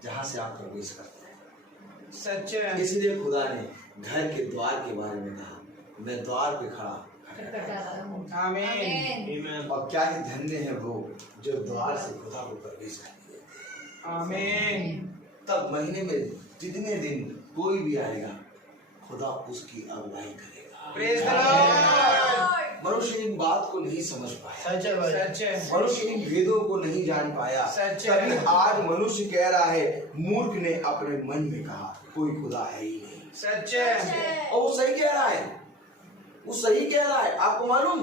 जहां से आप प्रवेश करते हैं। सच है। इसलिए खुदा ने घर के द्वार के बारे में कहा, मैं द्वार पे खड़ा। आमीन। और क्या ही धन्य है वो जो द्वार से खुदा को प्रवेश करने देते हैं। आमीन। तब महीने में जितने दिन कोई भी आएगा खुदा उसकी अगुवाई करेगा। Praise the Lord. मनुष्य इन बात को नहीं समझ पाया, सच है भाई। सच है। मनुष्य इन भेदों को नहीं जान पाया। सच है। तभी आज मनुष्य कह रहा है, मूर्ख ने अपने मन में कहा कोई खुदा है ही नहीं। सच है। और वो सही कह रहा है, वो सही कह रहा है। आपको मालूम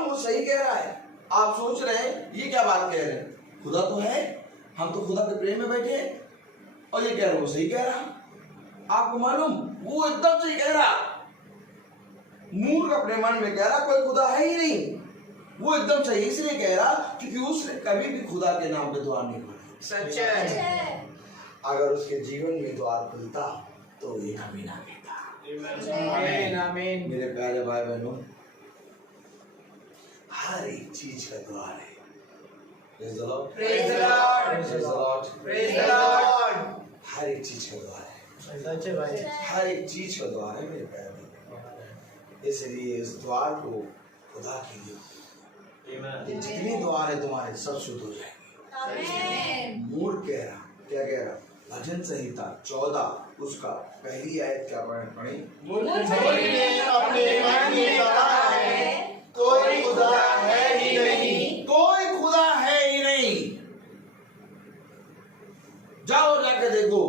वो सही कह रहा है। आप सोच रहे हैं ये क्या बात कह रहे हैं, खुदा तो है, हम तो खुदा के प्रेम में बैठे हैं, और ये कह रहे हैं वो सही कह रहा। आपको मालूम वो एकदम सही कह रहा। मूर्ख अपने मन में कह रहा कोई खुदा है ही नहीं। वो एकदम सही इसलिए कह रहा क्योंकि उसने कभी भी खुदा के नाम पे द्वार नहीं खोला। सच है। अगर उसके जीवन में द्वार खुलता तो ये कभी ना कहता। आमीन आमीन। मेरे प्यारे भाई बहनों, हर एक चीज का द्वार है। Praise the Lord. Praise the Lord. Praise the Lord. Praise the Lord. हर एक चीज का द्वार है। सच है भाई। हर एक चीज का द्वार है मेरे प्यारे भाई। इसलिए इस द्वार को खुदा के लिए, ये जितने द्वार है तुम्हारे सब शुद्ध हो जाएंगे। मूर्ख कह रहा, क्या कह रहा? भजन संहिता 14 उसका पहली आयत क्या पढ़े? मूर्ख ने अपने मन में कहा है, कोई खुदा है ही नहीं। कोई खुदा है ही नहीं। जाओ जाके देखो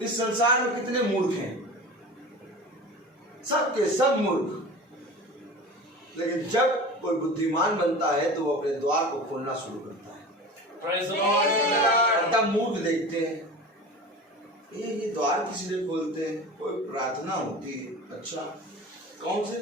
इस संसार में कितने मूर्ख हैं। सब के सब मूर्ख। लेकिन जब कोई बुद्धिमान बनता है तो वो अपने द्वार को खोलना शुरू करता है। Praise the Lord. तब मूर्ख देखते हैं, ये द्वार किस लिए खोलते हैं? कोई प्रार्थना होती है। अच्छा, कौन से?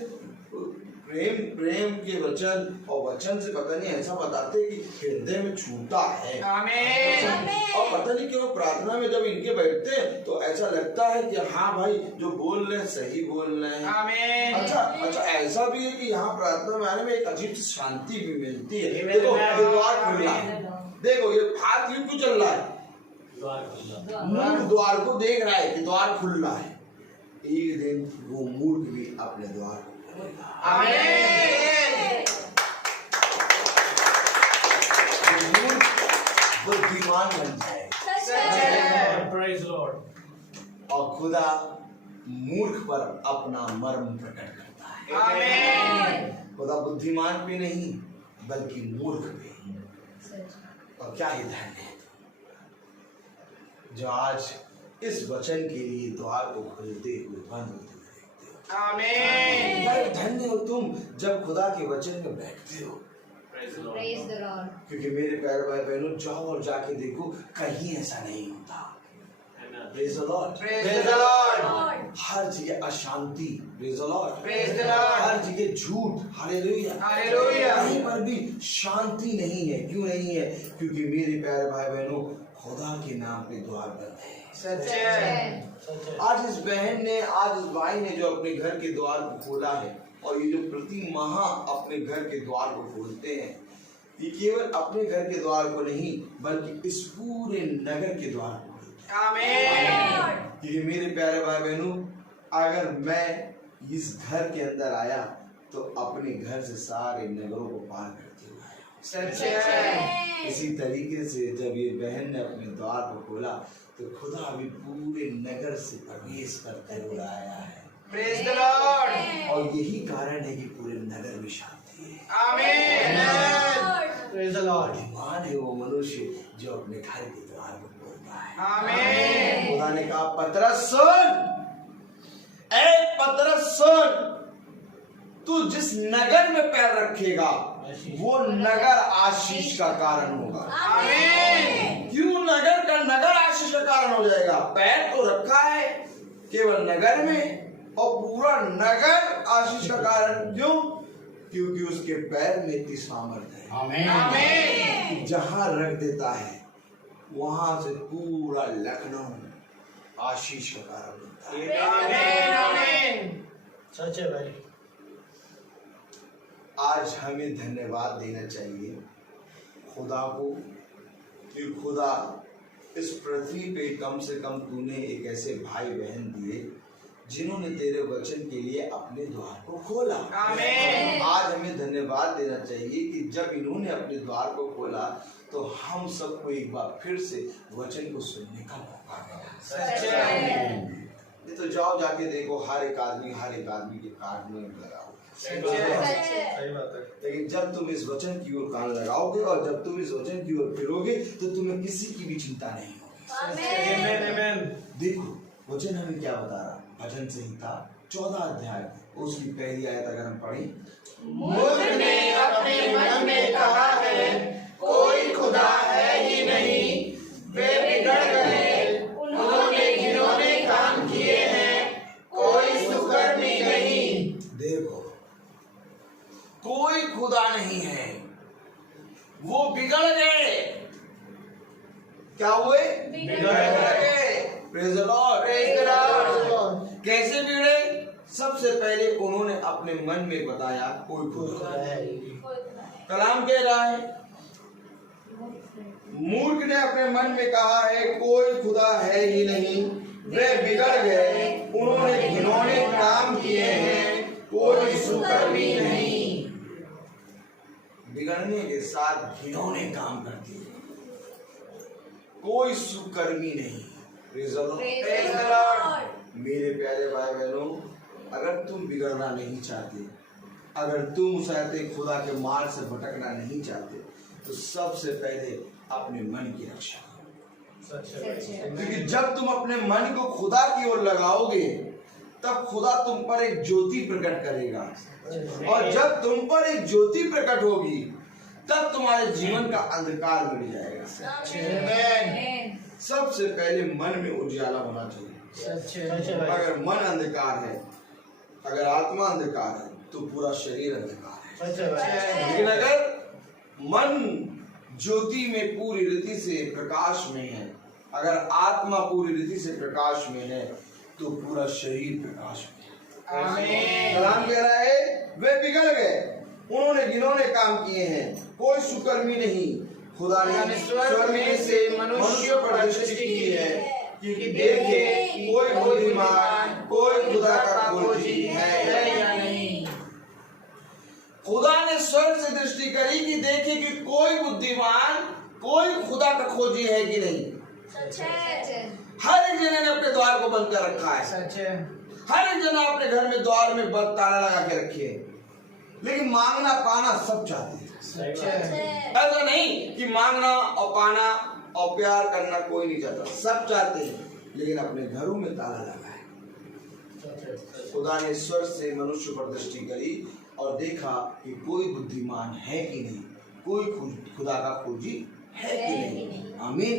प्रेम के वचन, और वचन से पता नहीं ऐसा बताते कि हृदय में छूटा है। आमीन। और पता नहीं क्यों प्रार्थना में जब इनके बैठते हैं तो ऐसा लगता है कि हाँ भाई जो बोल रहे हैं सही बोल रहे हैं। आमीन। अच्छा, ऐसा भी है कि यहाँ प्रार्थना में आने में एक अजीब सी शांति भी मिलती है। देखो ये द्वार खुला है, देखो ये हाथ यूं क्यों चल रहा है? मूर्ख द्वार को देख रहा है कि द्वार खुल रहा है। एक दिन वो मूर्ख भी अपने द्वार को खोलेगा। आमीन। मूर्ख बुद्धिमान बन जाएगा। सच है। Praise Lord. और खुदा मूर्ख पर अपना मर्म प्रकट करता है। आमीन। खुदा बुद्धिमान भी नहीं बल्कि मूर्ख भी। और क्या ही धन्य है जो आज इस वचन के लिए द्वार को खोलते हुए बंद होते हुए देखते हो। आमीन। बड़े धन्य हो तुम जब खुदा के वचन में बैठते हो। Praise the Lord. क्योंकि मेरे प्यारे भाई बहनों, जाओ और जाके देखो, कहीं ऐसा नहीं होता। Praise the Lord. Praise the Lord. हर जगह अशांति। Praise the Lord. Praise the Lord. हर जगह झूठ। हालेलुया। हालेलुया। कहीं पर भी शांति नहीं है। क्यों नहीं है? क्योंकि मेरे प्यारे भाई बहनों, खुदा के नाम पे द्वार बंद है। सच है। आज इस बहन ने, आज इस भाई ने जो अपने घर के द्वार को खोला है, और ये जो प्रति माह अपने घर के द्वार को खोलते हैं, ये केवल अपने घर के द्वार को नहीं बल्कि इस पूरे नगर के द्वार को खोलते हैं। आमीन। क्योंकि मेरे प्यारे भाई बहनों, अगर मैं इस घर के अंदर आया तो अपने घर से सारे नगरों को पार करते हुए आया। सच है। इसी तरीके से जब ये बहन ने अपने द्वार को खोला तो खुदा भी पूरे नगर से प्रवेश करते हुए आया है। Praise the Lord. और यही कारण है कि पूरे नगर में शांति है। आमीन। Praise the Lord. बुद्धिमान है वो मनुष्य जो अपने घर के द्वार को खोलता है। आमीन। खुदा ने कहा, पतरस सुन, ए पतरस सुन, तू जिस नगर में पैर रखेगा वो नगर आशीष का कारण होगा। आमीन। क्यों नगर आशीष का कारण हो जाएगा? पैर तो रखा है केवल नगर में, और पूरा नगर आशीष का कारण। क्यों? क्योंकि उसके पैर में इतनी सामर्थ्य है। Amen. आमीन। जहां रख देता है वहां से पूरा लखनऊ आशीष का कारण बनता है। आमीन। आमीन। सच है भाई। आज हमें धन्यवाद देना चाहिए खुदा को कि खुदा इस पृथ्वी पे कम से कम तूने एक ऐसे भाई बहन दिए जिन्होंने तेरे वचन के लिए अपने द्वार को खोला। आमीन। आज हमें धन्यवाद देना चाहिए कि जब इन्होंने अपने द्वार को खोला तो हम सबको एक बार फिर से वचन को सुनने का मौका मिला। सच है। ये तो जाओ जाके देखो, हर एक आदमी के कान में लगाओ। सच है। सही बात है। लेकिन जब तुम इस वचन की ओर कान लगाओगे और जब तुम इस वचन की ओर फिरोगे तो तुम्हें किसी की भी चिंता नहीं होगी। Amen. Amen. देखो वचन हमें क्या बता रहा? भजन संहिता 14 अध्याय उसकी पहली आयत अगर हम पढ़ें, मूर्ख ने अपने मन में कहा है, कोई खुदा है ही नहीं। वे बिगड़ गए, उन्होंने घिनौने काम किए हैं, कोई सुकर्मी नहीं। देखो कोई खुदा नहीं है, वो बिगड़ गए। क्या हुए? बिगड़ गए। Praise the Lord. Praise the Lord. कैसे बिगड़े? सबसे पहले उन्होंने अपने मन में बताया कोई खुदा है। कलाम कह रहा है मूर्ख ने अपने मन में कहा है कोई खुदा है ही नहीं, वे बिगड़ गए, उन्होंने घिनौने काम किए हैं, कोई सुकर्मी नहीं। बिगड़ने के साथ घिनौने काम करती है, कोई सुकर्मी नहीं। Praise the Lord. Praise the Lord. मेरे प्यारे भाई बहनों, अगर तुम बिगड़ना नहीं चाहते, अगर तुम चाहते खुदा के मार्ग से भटकना नहीं चाहते, तो सबसे पहले अपने मन की रक्षा करो। क्योंकि जब तुम अपने मन को खुदा की ओर लगाओगे, तब खुदा तुम पर एक ज्योति प्रकट करेगा, और जब तुम पर एक ज्योति प्रकट होगी, तब तुम्हारे जीवन का अंधकार मिट जाएगा। Amen. सबसे पहले मन में उजाला होना चाहिए। अगर मन अंधकार है, अगर आत्मा अंधकार है, तो पूरा शरीर अंधकार है। लेकिन अगर मन ज्योति में पूरी रीति से प्रकाश में है, अगर आत्मा पूरी रीति से प्रकाश में है, तो पूरा शरीर प्रकाश में है। कलाम कह रहा है वे बिगड़ गए, उन्होंने घिनौने काम किए हैं, कोई सुकर्मी नहीं। खुदा ने स्वर्ग में से मनुष्यों पर दृष्टि की है कि देखे कोई बुद्धिमान, कोई खुदा का खोजी है या नहीं। खुदा ने स्वर्ग से दृष्टि करी कि देखे कि कोई बुद्धिमान, कोई खुदा का खोजी है कि नहीं। हर एक जने ने अपने द्वार को बंद कर रखा है, हर एक जना अपने घर में द्वार में बंद ताला लगा के रखे है, लेकिन मांगना पाना सब चाहते हैं। ऐसा नहीं कि मांगना और पाना और प्यार करना कोई नहीं चाहता, सब चाहते हैं, लेकिन अपने घरों में ताला लगा है। खुदा ने स्वर्ग से मनुष्य पर दृष्टि करी और देखा कि कोई बुद्धिमान है कि नहीं, कोई खुदा का खोजी है कि नहीं। आमीन।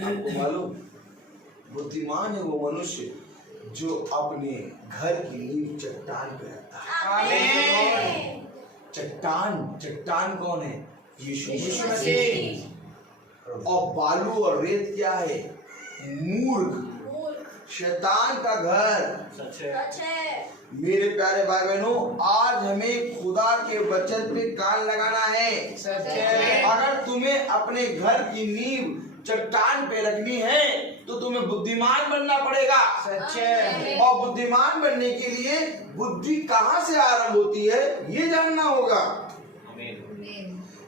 आपको मालूम, बुद्धिमान है वो मनुष्य जो अपने घर की नींव चट्टान पे रखता है। चट्टान कौन है? यीशु मसीह। और बालू और रेत क्या है? मूर्ख, शैतान का घर। मेरे प्यारे भाई बहनों, आज हमें खुदा के वचन पे कान लगाना है। अगर तुम्हें अपने घर की नींव चट्टान पे रखनी है, तो तुम्हें बुद्धिमान बनना पड़ेगा। और बुद्धिमान बनने के लिए बुद्धि कहाँ से आरंभ होती है, ये जानना होगा।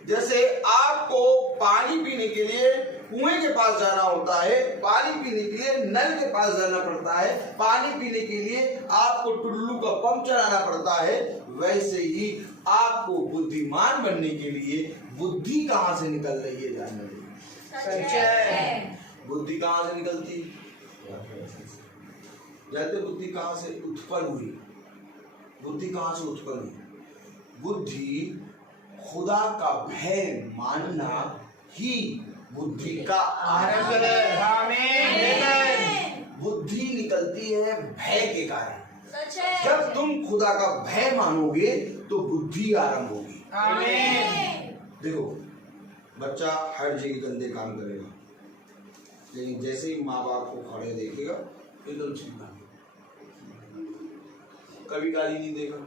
जैसे आपको पानी पीने के लिए कुएं के पास जाना होता है, पानी पीने के लिए नल के पास जाना पड़ता है, पानी पीने के लिए आपको टुल्लू का पंप चलाना पड़ता है, वैसे ही आपको बुद्धिमान बनने के लिए बुद्धि कहाँ से निकल रही है जानना चाहिए। बुद्धि कहाँ से निकलती? कहते बुद्धि कहाँ से उत्पन्न हुई? बुद्धि कहाँ से उत्पन्न हुई? बुद्धि खुदा का भय मानना ही बुद्धि का आरंभ है। बुद्धि निकलती है भय के कारण। जब तुम खुदा का भय मानोगे तो बुद्धि आरंभ होगी। देखो, बच्चा हर जगह गंदे काम करेगा, लेकिन जैसे ही माँ बाप को खड़े देखेगा एकदम सीधा, कभी गाली नहीं देगा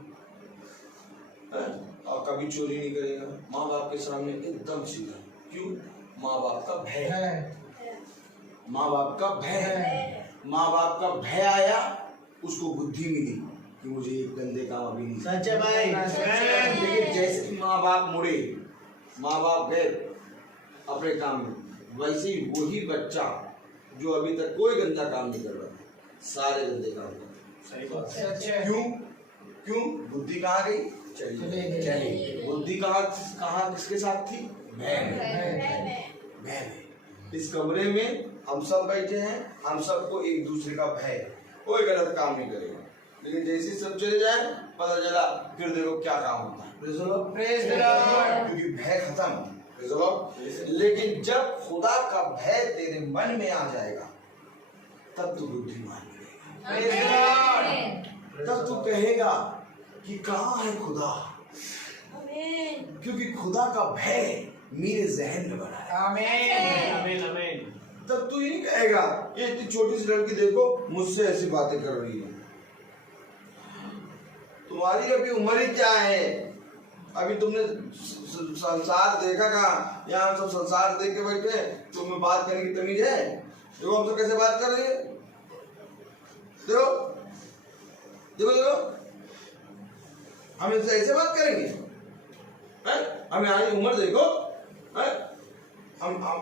और कभी चोरी नहीं करेगा, माँ बाप के सामने एकदम सीधा। क्यों? माँ बाप का भय है। माँ बाप का भय है। माँ बाप का भय आया, उसको बुद्धि मिली कि मुझे एक गंदे काम अभी नहीं। सच है भाई। लेकिन जैसे ही माँ बाप मुड़े, माँ बाप गए अपने काम में, वैसे ही वही बच्चा जो अभी तक कोई गंदा काम नहीं कर रहा था, सारे गंदे काम कर रहा। सही बात। क्यों? बुद्धि कहाँ गई? चली। बुद्धि कहाँ किसके साथ थी? भय में। इस कमरे में हम सब बैठे हैं, हम सबको एक दूसरे का भय, कोई गलत काम नहीं करेगा, लेकिन जैसे सब चले जाए पता चला फिर देखो क्या काम होता है। क्योंकि भय खत्म। लेकिन जब खुदा का भय तेरे मन में आ जाएगा, तब तू बुद्धिमान बनेगा। तब तू कहेगा कि कहाँ है खुदा, क्योंकि खुदा का भय मेरे जहन में बनाया। आमीन। आमीन आमीन। तब तू ही नहीं कहेगा ये इतनी छोटी सी लड़की देखो मुझसे ऐसी बातें कर रही है। तुम्हारी अभी उम्र ही क्या है? अभी तुमने संसार देखा कहाँ? यहाँ हम सब संसार देख के बैठे, तुम्हें बात करने की तमीज है? देखो हमसे कैसे बात कर रही है, देखो देखो देखो, हम इनसे ऐसे बात करेंगे? हमें हमारी उम्र देखो,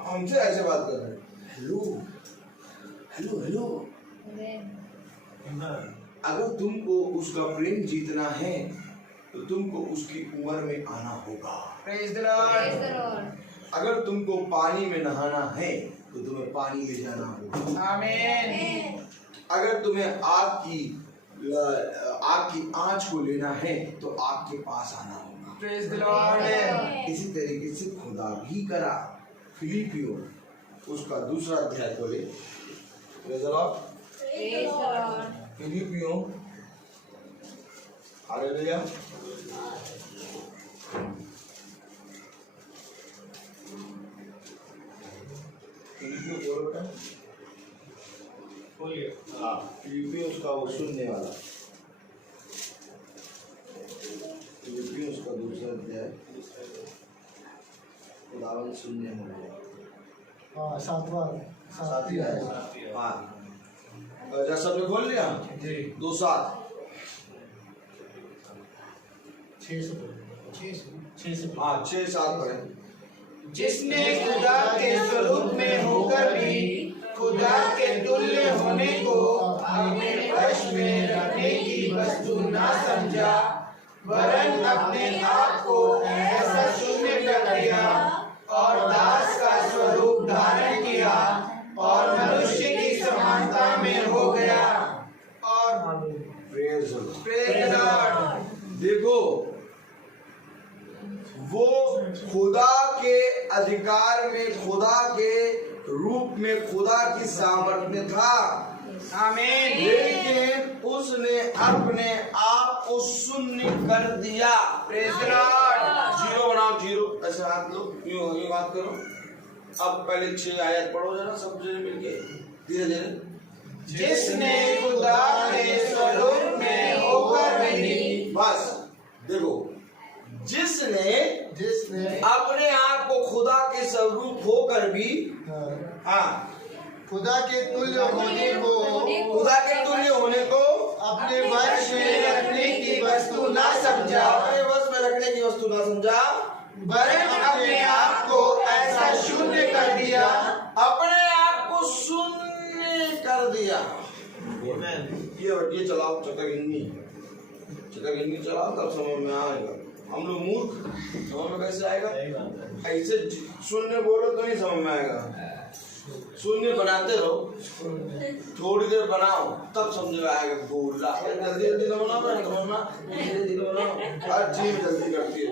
हमसे ऐसे बात कर रहे हैं। Hello hello hello. अगर तुमको उसका प्रेम जीतना है तो तुमको उसकी उम्र में आना होगा। Praise the Praise Lord. the Lord. अगर तुमको पानी में नहाना है तो तुम्हें पानी ले जाना होगा। आमीन। अगर तुम्हें आग की आंच को लेना है तो आग के पास आना होगा। Praise the Lord. इसी तरीके से खुदा भी करा। फिलिपियो उसका दूसरा अध्याय खोले। Praise the Lord. फिलिपियो हालेलुया। फिलिपियो बोलो क्या? खोलिए। हाँ, फिलिपियो उसका वो सुनने वाला। फिलिपियो उसका दूसरा अध्याय खुदावन सुनने वाला। हाँ, सातवां साथी आया। हाँ, जब सबने खोल लिया जी। 2:7 हाँ 6-7 पढ़े। जिसने खुदा के स्वरूप में होकर भी खुदा के तुल्य होने को अपने वश में रखने की वस्तु न समझा, वरन अपने आप को ऐसा शून्य कर दिया और दास का स्वरूप धारण किया और मनुष्य की समानता में हो गया। और प्रेज प्रेज द लॉर्ड। देखो, वो खुदा के अधिकार में, खुदा के रूप में, खुदा की सामर्थ्य में था। आमीन। लेकिन उसने अपने आप को शून्य कर दिया। Praise the Lord. जीरो बनाओ, जीरो। ऐसे हाथ लो, यूं बात करो। अब पहले 6 आयत पढ़ो जरा सब जने मिलके, धीरे धीरे। जिसने खुदा के स्वरूप में होकर भी, बस देखो, जिसने अपने आप को खुदा के स्वरूप होकर भी, हाँ, खुदा के तुल्य होने को खुदा के तुल्य होने को अपने वश में रखने की वस्तु न समझा, अपने वश में रखने की वस्तु न समझा, वरन अपने आप को ऐसा शून्य कर दिया, अपने आप को शून्य कर दिया। ये चलाओ, चटगिन्नी चलाओ, तब समझ में आएगा। हम लोग मूर्ख, समझ में कैसे आएगा? ऐसे शून्य बोलो तो नहीं समझ में आएगा। शून्य बनाते रहो, थोड़ी देर बनाओ, तब समझ में आएगा। बोला जल्दी जल्दी तो बनाओ, जल्दी बनाओ, हर चीज जल्दी करती है।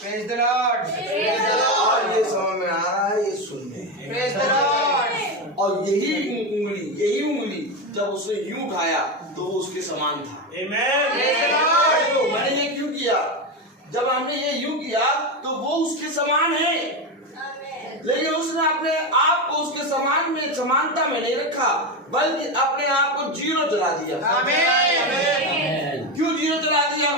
Praise the Lord. और ये समझ में आ रहा है, ये शून्य है। Praise the Lord. और यही उंगली जब उसने यूं उठाया तो वो उसके समान था। आमीन। मैंने ये क्यों किया? जब हमने ये यूं किया तो वो उसके समान है, लेकिन उसने अपने आप को उसके समान में, समानता में नहीं रखा, बल्कि अपने आप को जीरो चला दिया। आमीन। क्यों जीरो चला दिया?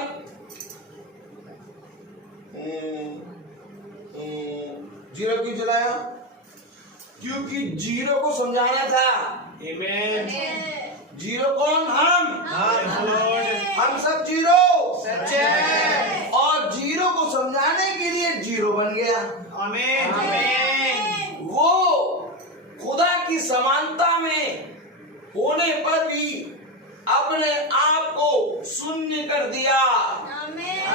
जीरो क्यों चलाया? क्योंकि जीरो को समझाना था। आमीन। जीरो कौन? हम सब जीरो। सच है। और जीरो को समझाने के लिए जीरो बन गया। आमीन। आमीन। वो खुदा की समानता में होने पर भी अपने आप को शून्य कर दिया।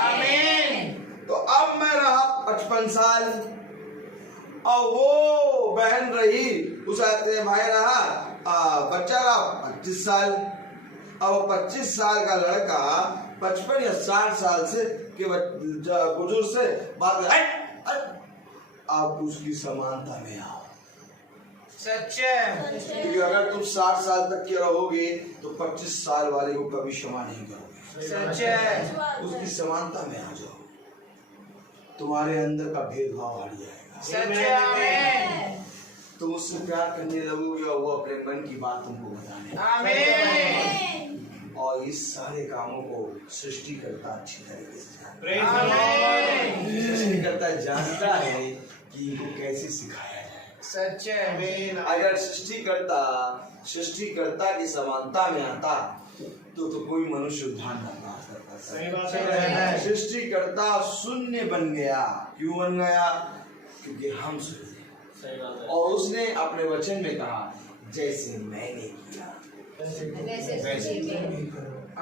आमीन। तो अब मैं रहा 55 साल और वो बहन रही, उस भाई रहा, बच्चा रहा 25 साल। अब 25 साल का लड़का 55 या 60 साल से के बुजुर्ग से बात, आप उसकी समानता में आओ। सच है। क्योंकि अगर तुम 60 साल तक के रहोगे तो 25 साल वाले को कभी क्षमा नहीं करोगे। सच है। उसकी समानता में आ जाओ। तुम्हारे अंदर का भेदभाव हट जाएगा। सच्चे आमीन तुम उससे प्यार करने लगोगे और वो अपने मन की बात तुमको बताने आमीन और इस सारे कामों को सृष्टिकर्ता अच्छी तरीके से जानता Praise the Lord. है। सृष्टिकर्ता जानता है कि इनको कैसे सिखाया जाए। सच्चे आमीन अगर सृष्टिकर्ता की समानता में आता तो कोई मनुष्य उद्धार न पा सकता। सही बात है। सृष्टिकर्ता शून्य बन गया। क्यों बन गया? क्योंकि हम शून्य थे। सही बात है। और उसने अपने वचन में कहा जैसे मैंने किया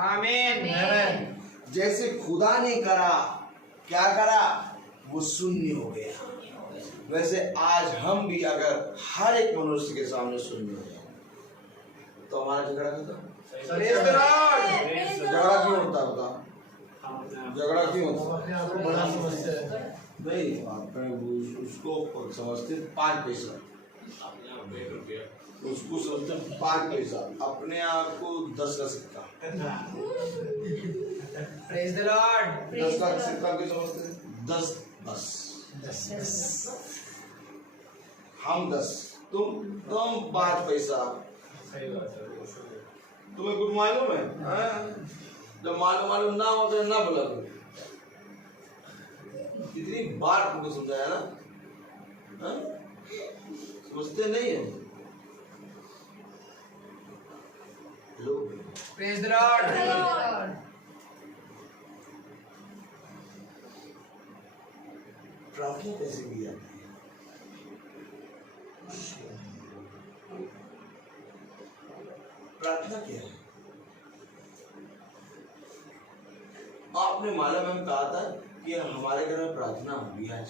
आमीन जैसे खुदा ने करा। क्या करा? वो शून्य हो गया। वैसे आज हम भी अगर हर एक मनुष्य के सामने शून्य हो जाए तो हमारा झगड़ा खत्म। प्रेज़ द लॉर्ड झगड़ा क्यों होता है? बताओ, झगड़ा क्यों होता है? अपने आप को बड़ा समझते हैं। नहीं, आप उसको समझते 5 पैसा, उसको समझते 5 पैसा, अपने आप को 10 का सिक्का। प्रेज़ द लॉर्ड 10 का सिक्का क्यों समझते हैं? 10 बस, हम 10, तुम 5 पैसा। सही बात है। तुम्हें कुछ मालूम है? जब मालूम ना हो तो ना बोला करो। इतनी बार तुमको समझाया ना, समझते नहीं है लोग। प्रेज़ द लॉर्ड प्रार्थना कैसे की जाती है? प्रार्थना क्या है? आपने मालूम हम कहा था कि हमारे घर में प्रार्थना होगी आज,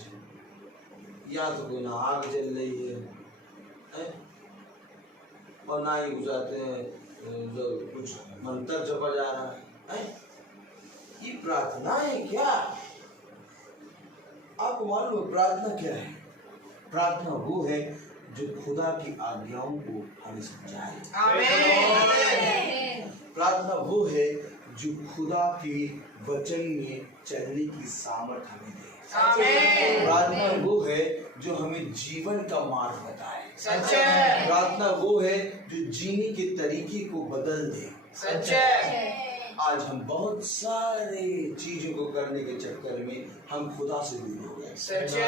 या तो कोई ना आग जल रही है और ना ही गुजारते हैं जो कुछ मंत्र जपा जा रहा है। ये प्रार्थना है क्या? आपको मालूम है प्रार्थना क्या है? प्रार्थना वो है जो खुदा की आज्ञाओं को हमें समझाए। आमीन प्रार्थना वो है जो खुदा के वचन में चलने की सामर्थ हमें दे। आमीन प्रार्थना वो है जो हमें जीवन का मार्ग बताए। सच्चे प्रार्थना वो है जो जीने के तरीके को बदल दे। सच्चे आज हम बहुत सारे चीजों को करने के चक्कर में हम खुदा से दूर हो गए। सच्चे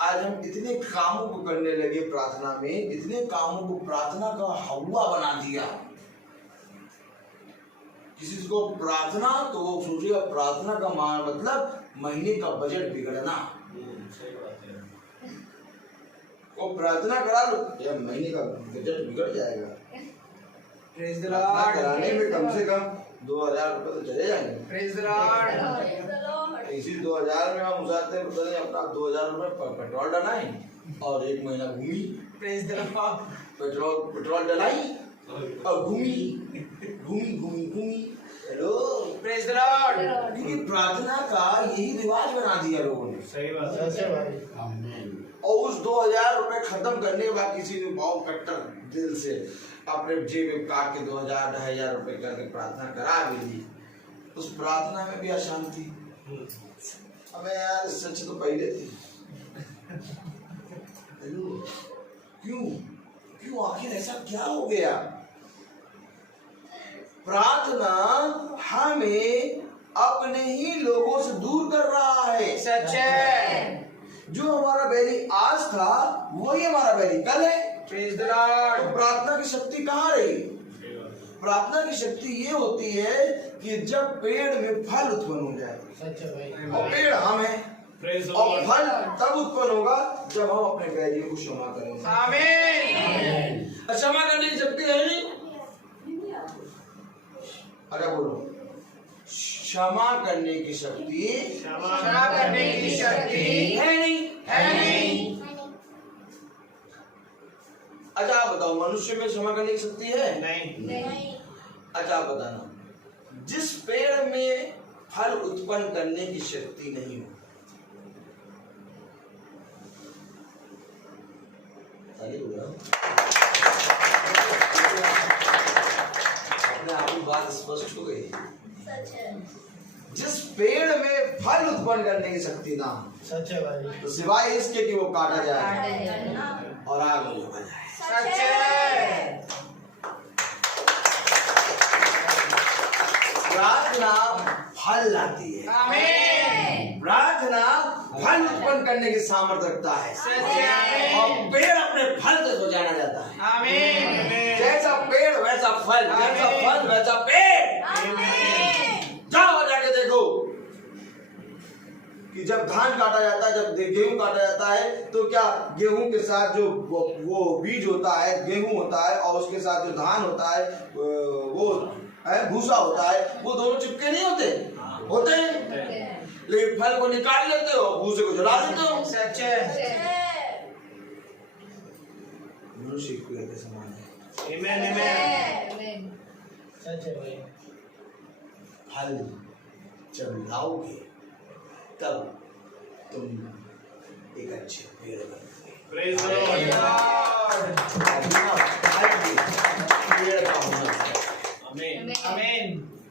आज हम इतने कामों को करने लगे प्रार्थना में, इतने कामों को प्रार्थना का हवा बना दिया। किसी को प्रार्थना तो वो सोचेगा प्रार्थना का मतलब महीने का बजट बिगड़ना। सही बात है। वो प्रार्थना करा लो या महीने का बजट बिगड़ जाएगा। प्रेज़ द प्रार्थना लॉर्ड कराने में कम से कम 2000 रुपए तो चले जाएंगे। प्रेज़ द लॉर्ड इसी 2000 में हम उजाते हैं अपना 2000 रुपए पेट्रोल डलाएं और 1 महीना घूमी। प्रेज़ द लॉर्ड पेट्रोल डलाई और घूमी। हेलो, प्रेज़ द लॉर्ड क्योंकि प्रार्थना का यही रिवाज बना दिया लोगों ने। सही बात है। सच्चे भाई। और उस 2000 रुपए खत्म करने के बाद किसी ने बहुत कट्टर दिल से अपने जेब में काट के 2000 2500 रुपए करके प्रार्थना करा भी ली। उस प्रार्थना में भी अशांति। हमें यार सच तो पहले थी। हेलो, क्यों आखिर ऐसा क्या हो गया? प्रार्थना हमें अपने ही लोगों से दूर कर रहा है। सच्चे जो हमारा बैरी आज था वही हमारा बैरी कल है। प्रेज़ द तो लॉर्ड प्रार्थना की शक्ति कहाँ रही? प्रार्थना की शक्ति ये होती है कि जब पेड़ में फल उत्पन्न हो जाए, सच्चे भाई। और पेड़ हम हैं, Praise the और Lord. फल तब उत्पन्न होगा जब हम अपने बैरियों को क्षमा करेंगे। आमीन क्षमा करने की शक्ति है नहीं? अरे बोलो, क्षमा करने की शक्ति क्षमा करने की शक्ति है नहीं? है नहीं अच्छा आप बताओ, मनुष्य में क्षमा करने की शक्ति है? नहीं। अच्छा आप बताना, जिस पेड़ में फल उत्पन्न करने की शक्ति नहीं हो, अपने आप ही बात स्पष्ट हो गई। जिस पेड़ में फल उत्पन्न करने की शक्ति ना हो, सच है भाई। तो सिवाय इसके कि वो काटा जाए और आग में झोंका जाए। सच है। प्रार्थना फल लाती है। आमीन। प्रार्थना फल उत्पन्न करने की सामर्थ्य रखता है सच है। और पेड़ अपने फल से तो जाना जाता है। आमीन। जैसा पेड़ वैसा फल, जैसा फल वैसा पेड़। जाओ जाके देखो कि जब धान काटा जाता है, जब गेहूं काटा जाता है, तो क्या गेहूं के साथ जो वो बीज होता है, गेहूं होता है, और उसके साथ जो धान होता है, वो भूसा होता है, वो दोनों चिपके नहीं होते? होते हैं। लेकिन फल को निकाल लेते हो, भूसे को जला देते हो। सच है। मनुष्य पेड़ के समान है। Amen, amen. सच है भाई। फल जब लाओगे तब तुम एक अच्छे पेड़ बनोगे। Praise the Lord. पेड़ का होना चाहिए। Amen. आमीन।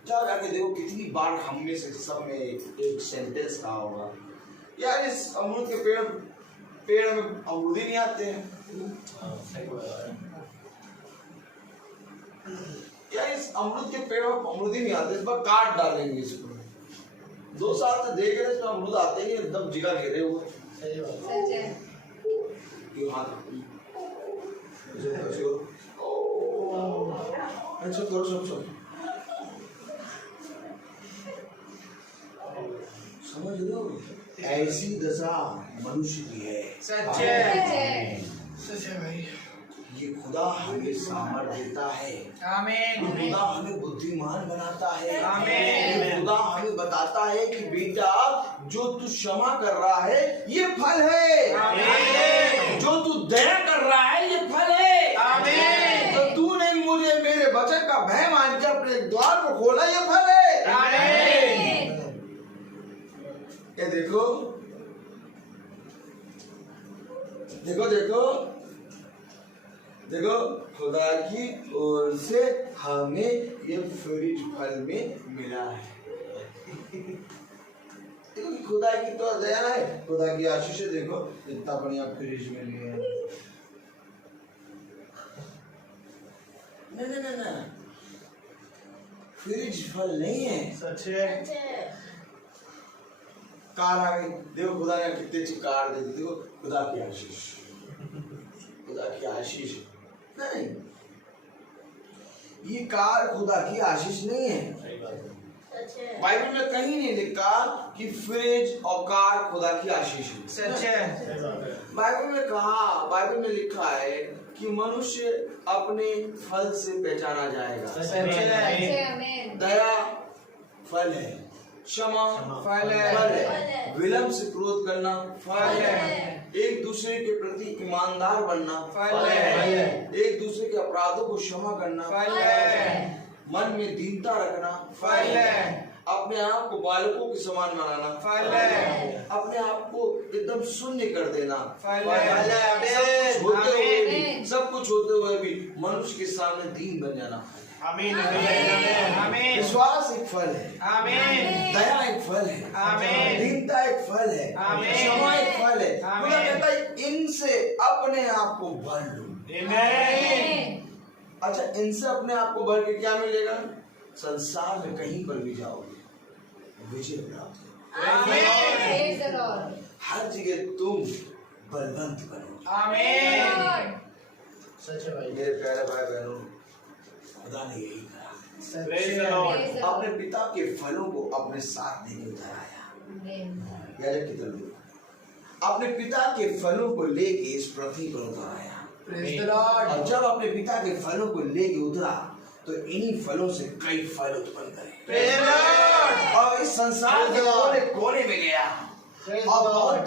जाओ जाके देखो कितनी बार हम में से सब में एक सेंटेंस कहा होगा, यार इस अमरूद के पेड़ में अमरूद ही नहीं आते हैं, यार इस अमरूद के पेड़ में अमरूद ही नहीं आते, इस बार काट डालेंगे इसको। 2 साल से देख रहे इसमें अमरूद आते ही नहीं, एकदम जिगा घेरे हुए। सही बात। क्यों हाथ ऐसे करो सब समझ लो, ऐसी दशा मनुष्य की है। सच है। सच है भाई। ये खुदा हमें सामर्थ्य देता है, आमीन। खुदा हमें बुद्धिमान बनाता है, आमीन। खुदा हमें बताता है कि बेटा जो तू क्षमा कर रहा है ये फल है, आमीन। जो तू दया कर रहा है ये फल है, आमीन। तो तूने मुझे मेरे वचन का भय मान के अपने द्वार को खोला, ये फल है। आमीन। ये देखो देखो देखो देखो, खुदा की ओर से हमें ये फ्रिज फल में मिला है। देखो खुदा की तो दया है, खुदा की आशीष है। देखो इतना बढ़िया फ्रिज में लिए है। नहीं, फ्रिज फल नहीं है। सच है। कार आ गई, देखो खुदा ने कितनी अच्छी कार दे दी, देखो खुदा की आशीष, खुदा की आशीष नहीं, ये कार खुदा की आशीष नहीं है। बाइबल में कहीं नहीं लिखा कि फ्रिज और कार खुदा की आशीष है। सच है। बाइबल में कहा, बाइबल में लिखा है कि मनुष्य अपने फल से पहचाना जाएगा। सच है। दया फल है, क्षमा फल है, विलंब से क्रोध करना फल है, एक दूसरे के प्रति ईमानदार बनना फल है, एक दूसरे के अपराधों को क्षमा करना फल है, मन में दीनता रखना फल है, अपने आप को बालकों के समान बनाना फल है, अपने आप को एकदम शून्य कर देना फल है, होते हुए भी, आमीन। सब कुछ होते हुए भी मनुष्य के सामने दीन बन जाना। आमीन। आमीन। विश्वास एक फल है, आमीन। दया एक फल है, आमीन। दीनता एक फल है, आमीन। क्षमा एक फल है। आमीन। खुदा कहता है इनसे अपने आप को भर लो। Amen. अच्छा, इनसे अपने आप को भर के क्या मिलेगा? संसार में कहीं पर भी जाओगे विजय प्राप्त आमीन। हर जगह तुम बलवंत बनो। आमीन। सच है भाई। मेरे प्यारे भाई बहनों, खुदा ने यही कहा, Praise the Lord. अपने पिता के फलों को अपने साथ लेके उधर आया। याजक की तरफ अपने पिता के फलों को लेके इस पृथ्वी पर उतर आया। Praise the Lord. और जब अपने पिता के फलों को लेके उतरा तो इन्हीं फलों से कई फल उत्पन्न करे। Praise the Lord. और इस संसार के कोने कोने में गया प्रेज़ और द लॉर्ड।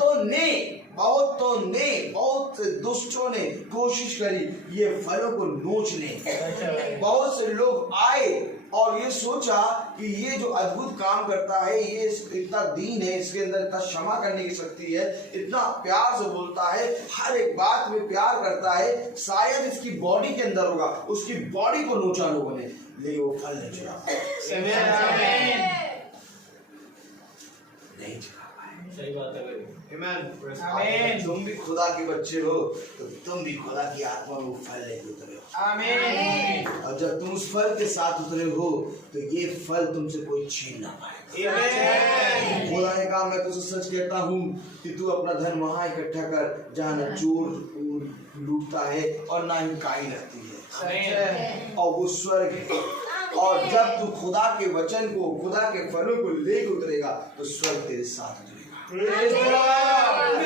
बहुत से दुष्टों ने कोशिश करी ये फलों को नोच लें। बहुत से लोग आए और ये सोचा कि ये जो अद्भुत काम करता है, ये इतना दीन है, इसके अंदर इतना क्षमा करने की शक्ति है, इतना प्यार से बोलता है, हर एक बात में प्यार करता है, शायद इसकी बॉडी के अंदर होगा। उसकी बॉडी को नोचा लोगों ने, लेकिन वो फल नहीं चुरा। नहीं चुका पाए। सही बात है भाई। Amen. अगर तुम भी खुदा के बच्चे हो तो तुम भी खुदा की आत्मा में वो फल लेके उतरे हो। आमीन। और जब तुम उस फल के साथ उतरे हो तो ये फल तुमसे कोई छीन ना पाएगा। आमीन। खुदा ने कहा मैं तुझसे सच कहता हूँ कि तू अपना धन वहां इकट्ठा कर जहाँ न चोर लूटता है और ना ही काई लगती है, और वो स्वर्ग है। और जब तू खुदा के वचन को, खुदा के फलों को लेके उतरेगा तो स्वर्ग तेरे साथ उतरेगा। तूने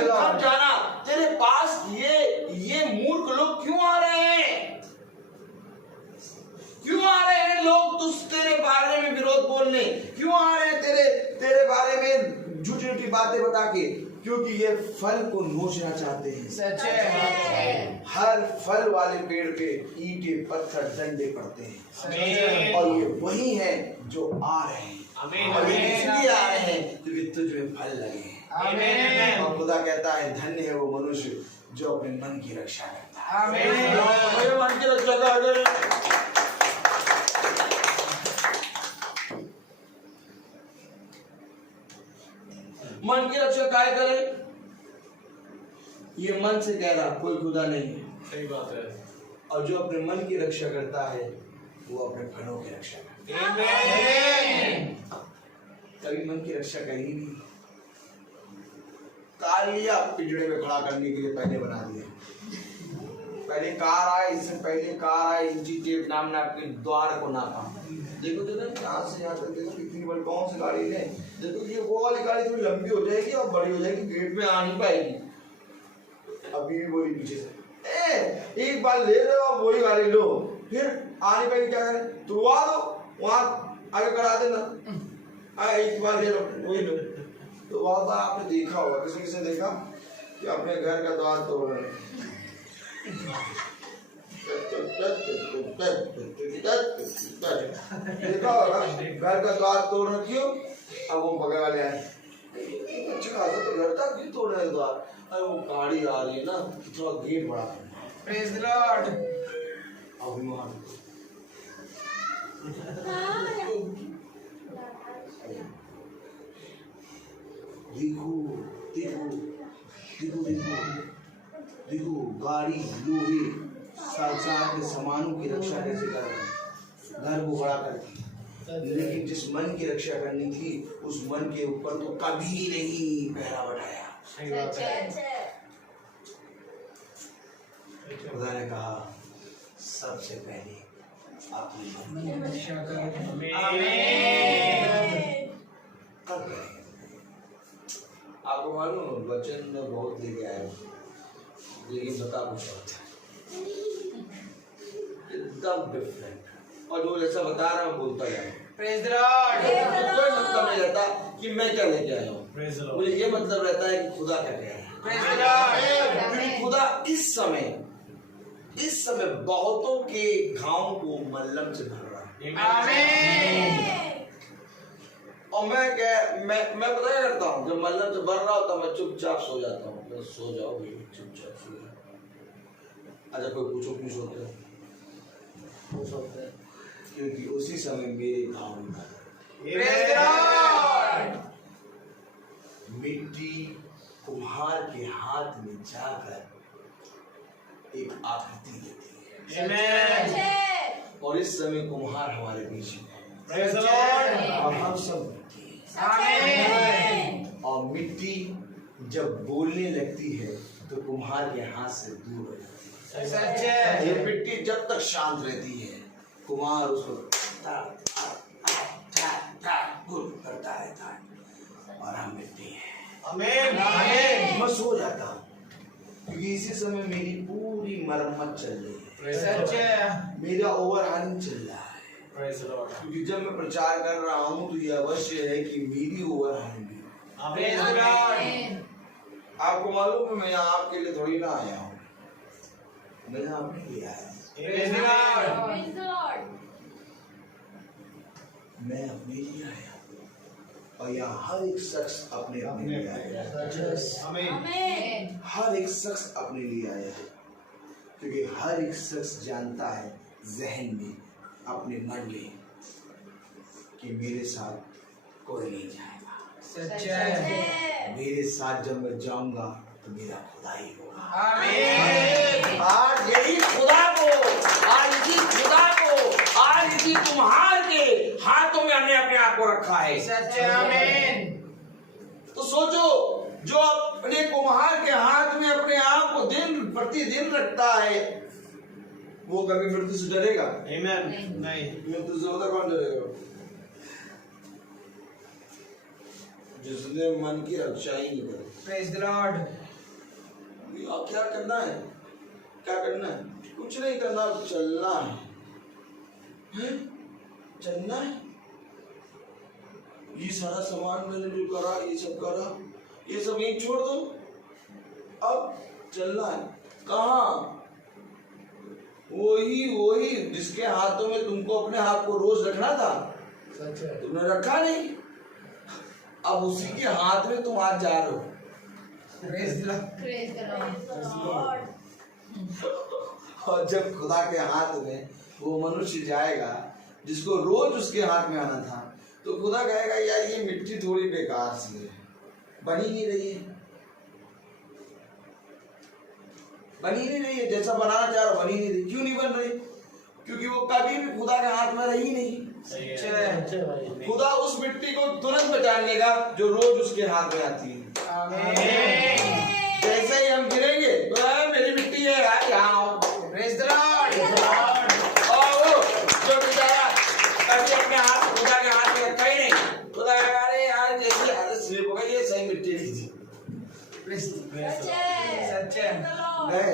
कब जाना तेरे पास ये मूर्ख लोग क्यों आ रहे हैं? क्यों आ रहे हैं लोग तेरे बारे में विरोध बोलने? क्यों आ रहे हैं तेरे बारे में झूठी झूठी बातें बता के? क्योंकि ये फल को नोचना चाहते हैं। सच है। हर फल वाले पेड़ पे ईंटे, पत्थर, डंडे पड़ते हैं, और ये वही है जो आ रहे हैं। और ये इसलिए आ रहे हैं क्योंकि तुझ में फल लगे हैं। आमीन। और खुदा कहता है धन्य है वो मनुष्य जो अपने मन की रक्षा करता है। आमीन। मन की रक्षा कर। मन की रक्षा काय करे? ये मन से कह रहा कोई खुदा नहीं है। सही बात है। और जो अपने मन की रक्षा करता है वो अपने फलों की रक्षा करता है। आमीन। कभी मन की रक्षा करी नहीं। कार लिया, पिंजड़े में खड़ा करने के लिए पहले बना दिया। पहले कार आए, इससे पहले कार आए, इंची टेप नाम के द्वार को नापा। देखो यहाँ से यहाँ तक देखो कितनी बड़ी, कौन सी गाड़ी ले। देखो ये वो वाली गाड़ी थोड़ी लंबी हो जाएगी और बड़ी हो जाएगी, गेट में आ नहीं पाएगी। अभी भी बोली पीछे से एक बार ले लो और वही गाड़ी लो, फिर आ नहीं पाएगी, क्या करें? तुड़वा दो, वहां आगे करा देना। एक बार ले लो वही लो। तो बहुत बार आपने देखा होगा, किसी ने देखा कि अपने घर का द्वार तोड़ रहे हैं। देखा होगा घर का द्वार तोड़ना क्यों? अब वो बगल वाले आए, अच्छा खासा तो घर था, क्यों तोड़ रहे द्वार? अरे वो गाड़ी आ रही है ना, थोड़ा गेट बड़ा करना। Praise the Lord. अभिमान देखो देखो देखो देखो देखो गाड़ी, लोहे, संसार के सामानों की रक्षा कैसे कर रहे हैं, घर को बड़ा करके। लेकिन जिस मन की रक्षा करनी थी उस मन के ऊपर तो कभी नहीं पहरा बढ़ाया। सही बात है। खुदा ने कहा सबसे पहले अपने मन की रक्षा करो। कब करें? आपको मालूम वचन में बहुत लेके आए, लेकिन बता कुछ होता है एकदम डिफरेंट। और जो जैसा बता रहा हूँ बोलता जाए। Praise the Lord. कोई मतलब नहीं रहता कि मैं क्या लेके आया हूँ, Praise the Lord. मुझे ये मतलब रहता है कि खुदा क्या कह रहा है। Praise the Lord. क्योंकि खुदा इस समय बहुतों के घावों को मल्लम से भर रहा है। आमीन। और मैं पता क्या करता हूँ, जब मल्लम से भर रहा होता मैं चुपचाप सो जाता हूँ। मैं सो जाओ भाई, चुपचाप सो जाओ। अच्छा कोई पूछो क्यों सोते हैं? वो सोते हैं क्योंकि उसी समय मेरे घाव में प्रेज द लॉर्ड। मिट्टी कुम्हार के हाथ में जाकर एक आकृति देती है। आमीन। और इस समय कुम्हार हमारे बीच में Praise the Lord. है और हम सब मिट्टी हैं। आमीन। और मिट्टी जब बोलने लगती है तो कुम्हार के हाथ से दूर हो जाती है। सच है। ये मिट्टी जब तक शांत रहती है कुम्हार उसको करता रहता है और हम मिट्टी हैं। Amen. आमीन। मैं सो जाता हूँ क्योंकि इसी समय मेरी पूरी मरम्मत चल रही है, Praise the Lord. सच है। मेरा ओवरहालिंग चल रहा है। Praise the Lord. क्योंकि जब मैं प्रचार कर रहा हूँ तो ये अवश्य है कि मेरी ओवरहालिंग भी। Praise the Lord. आपको मालूम है मैं यहाँ आपके लिए थोड़ी ना आया हूँ, मैं यहाँ अपने लिए आया हूँ। Praise the Lord. मैं अपने लिए आया हूँ और यहाँ हर एक शख्स अपने लिए आया है। Amen. हर एक शख्स अपने लिए आया है क्योंकि हर एक शख्स जानता है जहन में, अपने मन में कि मेरे साथ कोई नहीं जाएगा। सच्चा है। मेरे साथ जब मैं जाऊंगा तो मेरा खुदा ही होगा। आमीन। आज यही खुदा को, आज इसी खुदा को, आज इसी तुम्हार के हाथों में हमने अपने आप को रखा है। सच्चा। आमीन। तो सोचो, जो अपने कुम्हार के हाथ में अपने आप को दिन प्रतिदिन रखता है, वो कभी मृत्यु से डरेगा? Amen. नहीं। मृत्यु से होता कौन डरेगा? जिसने मन की रक्षा ही नहीं करी। Praise the Lord. अब क्या करना है? क्या करना है? कुछ नहीं करना, चलना है। हैं? चलना है। ये सारा सामान मैंने जो करा, ये सब करा, ये सब यहीं छोड़ दो। अब चलना है। कहाँ? वही जिसके हाथों में तुमको अपने हाथ को रोज रखना था, तुमने रखा नहीं। अब उसी के हाथ में तुम आज जा रहे हो। और जब खुदा के हाथ में वो मनुष्य जाएगा जिसको रोज उसके हाथ में आना था, तो खुदा कहेगा यार ये मिट्टी थोड़ी बेकार सी है, बनी नहीं रही है, बनी नहीं रही है, जैसा बनाना चाह रहा बनी नहीं रही। क्यों नहीं बन रही? क्योंकि वो कभी भी खुदा के हाथ में रही नहीं। खुदा उस मिट्टी को तुरंत पहचान लेगा जो रोज उसके हाथ में आती है। आमीन। जैसे ही हम गिरेंगे तो मेरी मिट्टी है यार, यहाँ आओ। Praise the Lord. और वो जो बेचारा कभी अपने हाथ खुदा के हाथ में रखा ही नहीं, खुदा अरे यार जैसे स्लिप हो गई, ये सही मिट्टी नहीं थी। सच्चा। गए,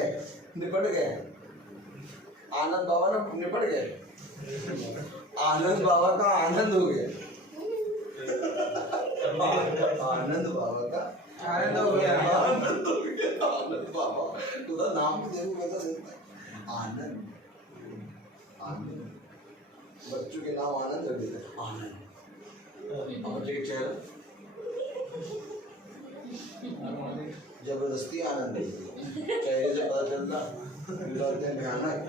निपट गए। आनंद बाबा ना निपट गए। आनंद बाबा का आनंद हो गया। आनंद बाबा का आनंद हो गया। आनंद हो गया। आनंद बाबा, तुझा नाम भी देखो कैसा सुनता है। आनंद, आनंद, बच्चों के नाम आनंद रख देते। आनंद, बच्चे के चेहरा जबरदस्ती आनंद देती, चेहरे से पता चलता भयानक,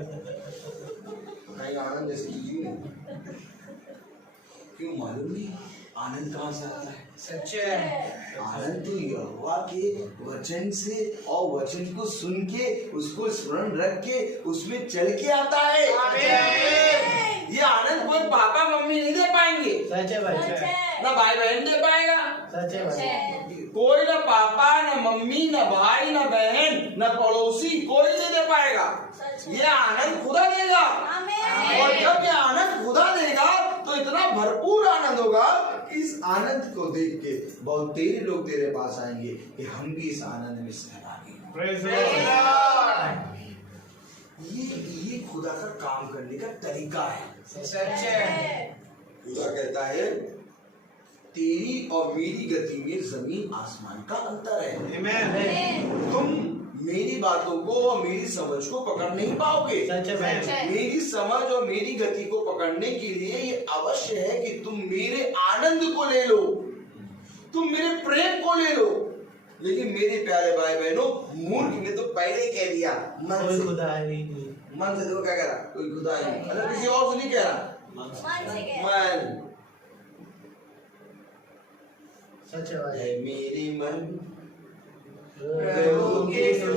कहीं आनंद जैसी चीज ही नहीं। क्यों मालूम नहीं आनंद कहाँ से आता है? सच्चा। आनंद तो यहोवा के वचन से और वचन को सुन के उसको स्मरण रख के उसमें चल के आता है। आमीन। ये आनंद कोई पापा मम्मी नहीं दे पाएंगे, ना भाई बहन दे पाएगा। कोई ना पापा, ना मम्मी, ना भाई, ना बहन, ना पड़ोसी, कोई नहीं दे पाएगा। ये आनंद खुदा देगा। और जब ये आनंद खुदा देगा तो इतना भरपूर आनंद होगा कि इस आनंद को देख के बहुत तेरे लोग तेरे पास आएंगे कि हम भी इस आनंद में सहभागी हों। Praise the Lord. ये खुदा का काम करने का तरीका है। सच्चा। खुदा कहता है तेरी और मेरी गति में जमीन आसमान का अंतर है। Amen. तुम मेरी बातों को और मेरी समझ को पकड़ नहीं पाओगे। मेरी समझ और मेरी गति को पकड़ने के लिए ये अवश्य है कि तुम मेरे आनंद को ले लो, तुम मेरे प्रेम को ले लो। लेकिन मेरे प्यारे भाई बहनों, मूर्ख ने तो पहले ही कह दिया मन से, मन से देखो क्या कह रहा, कोई खुदा ही नहीं। अगर किसी और से नहीं कह रहा, मन है मेरी मन प्रभु की तू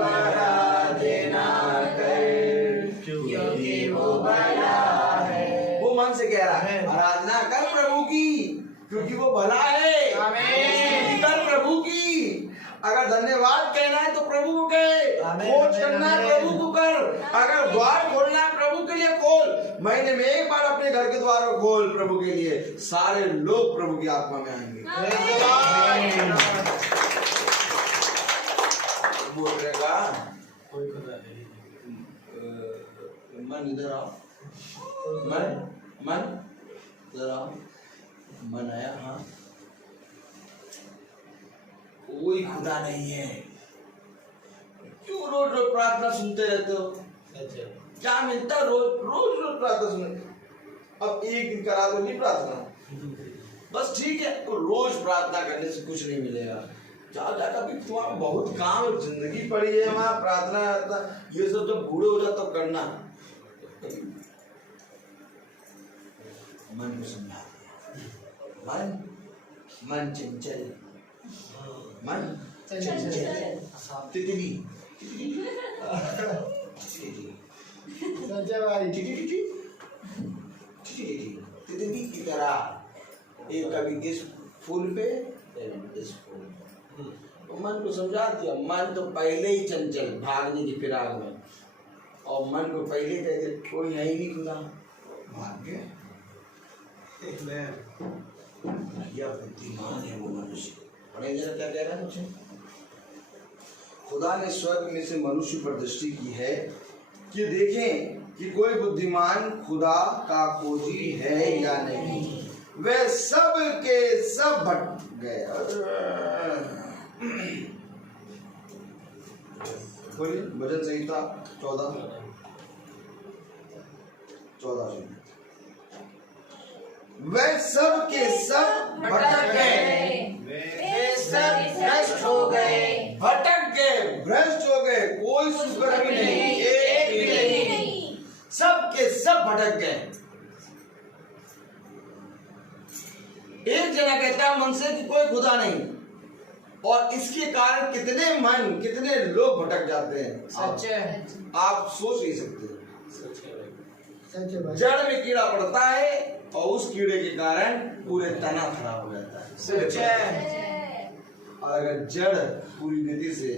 आराधना कर, क्योंकि वो भला है। वो मन से कह रहा है आराधना कर प्रभु की, क्योंकि वो भला है। आमीन। कर प्रभु की। अगर धन्यवाद कहना है तो प्रभु को कहे, खोज करना है प्रभु को कर, अगर द्वार खोलना है प्रभु के लिए खोल। महीने में एक बार अपने घर के द्वार को खोल प्रभु के लिए, सारे लोग प्रभु की आत्मा में आएंगे। बोल रहेगा कोई खुदा नहीं। मन इधर आओ, मन इधर आओ, मन आया। हाँ, कोई खुदा नहीं है। क्यों रोज रोज प्रार्थना सुनते रहते हो? क्या मिलता रोज रोज रोज प्रार्थना सुनने? अब एक दिन करा दो नहीं प्रार्थना, बस ठीक है। तो रोज प्रार्थना करने से कुछ नहीं मिलेगा। जाकर भी तुम्हारा बहुत काम और जिंदगी पड़ी है वहां, प्रार्थना ये सब जब बूढ़े हो जाए तब करना। मन को समझा दिया, मन मन चंचल, मन चंचल, तितली संजय भाई तितली की तरह एक कभी इस फूल पे इस फूल, तो मन को समझा दिया। मन तो पहले ही चंचल, भागने की फिराक में, और मन को पहले कह दे कोई है ही नहीं खुदा, भाग गया। यह बुद्धिमान है वो मनुष्य। पढ़े जरा क्या कह रहा है मुझे। खुदा ने स्वर्ग में से मनुष्य पर दृष्टि की है कि देखें कि कोई बुद्धिमान खुदा का खोजी है या नहीं। वे सब के सब भटक गए। बोलिए भजन संहिता 14 वे सब के सब भटक गए, वे सब भ्रष्ट हो गए, भटक गए, भ्रष्ट हो गए, कोई सुकर्मी नहीं, एक भी नहीं, सब के सब भटक गए। एक जना कहता है मन से कि कोई खुदा नहीं, और इसके कारण कितने मन, कितने लोग भटक जाते हैं, आप सोच नहीं सकते। जड़ में कीड़ा पड़ता है और उस कीड़े के कारण पूरे तना खराब हो जाता है। और अगर जड़ पूरी रीति से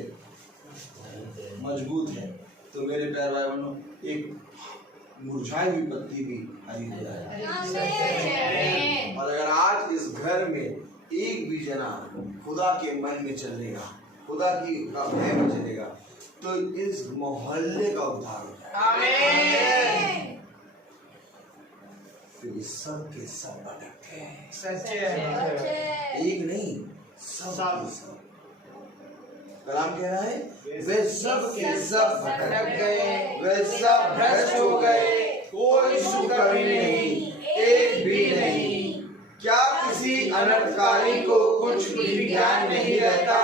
मजबूत है तो मेरे प्यारे भाई बहनों, एक मुरझाई हुई पत्ती भी हरी हो जाएगी। और अगर आज इस घर में एक भी जना खुदा के मन में चलेगा, खुदा की भय में चलेगा, तो इस मोहल्ले का उद्धार हो जाएगा। फिर सब के सब भटक गए, एक नहीं, सब। कलाम कह रहा है वे सब के सब भटक गए, वे सब भ्रष्ट हो गए, कोई सुकर्मी नहीं, एक भी नहीं। क्या किसी अनर्थकारी को कुछ भी ज्ञान नहीं रहता?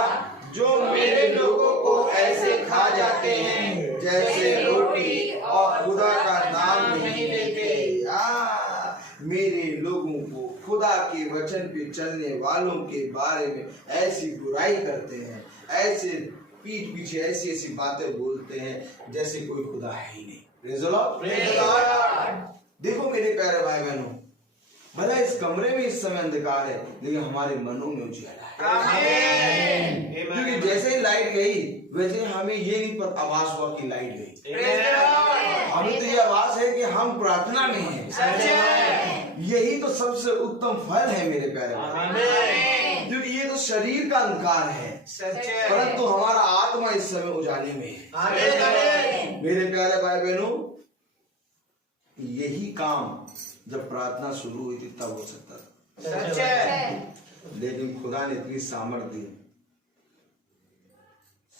जो मेरे लोगों को ऐसे खा जाते हैं जैसे रोटी और खुदा का नाम नहीं लेते। मेरे लोगों को खुदा के वचन पे चलने वालों के बारे में ऐसी बुराई करते हैं, ऐसे पीठ पीछे ऐसी ऐसी बातें बोलते हैं जैसे कोई खुदा है ही नहीं। Praise the Lord. देखो मेरे प्यारे भाई बहनों, भला इस कमरे में इस समय अंधकार है, लेकिन हमारे मनों में उजियारा है। क्योंकि जैसे ही लाइट गई वैसे हमें ये नहीं पता आवाज हुआ कि लाइट गई। हमें तो ये आवाज है कि हम प्रार्थना में हैं। यही तो सबसे उत्तम फल है मेरे प्यारे भाई, क्योंकि ये तो शरीर का अंधकार है, परंतु हमारा आत्मा इस समय उजाले में है। मेरे प्यारे भाई बहनों, यही काम जब प्रार्थना शुरू हुई थी तब हो सकता था, लेकिन खुदा ने इतनी सामर्थ्य दी,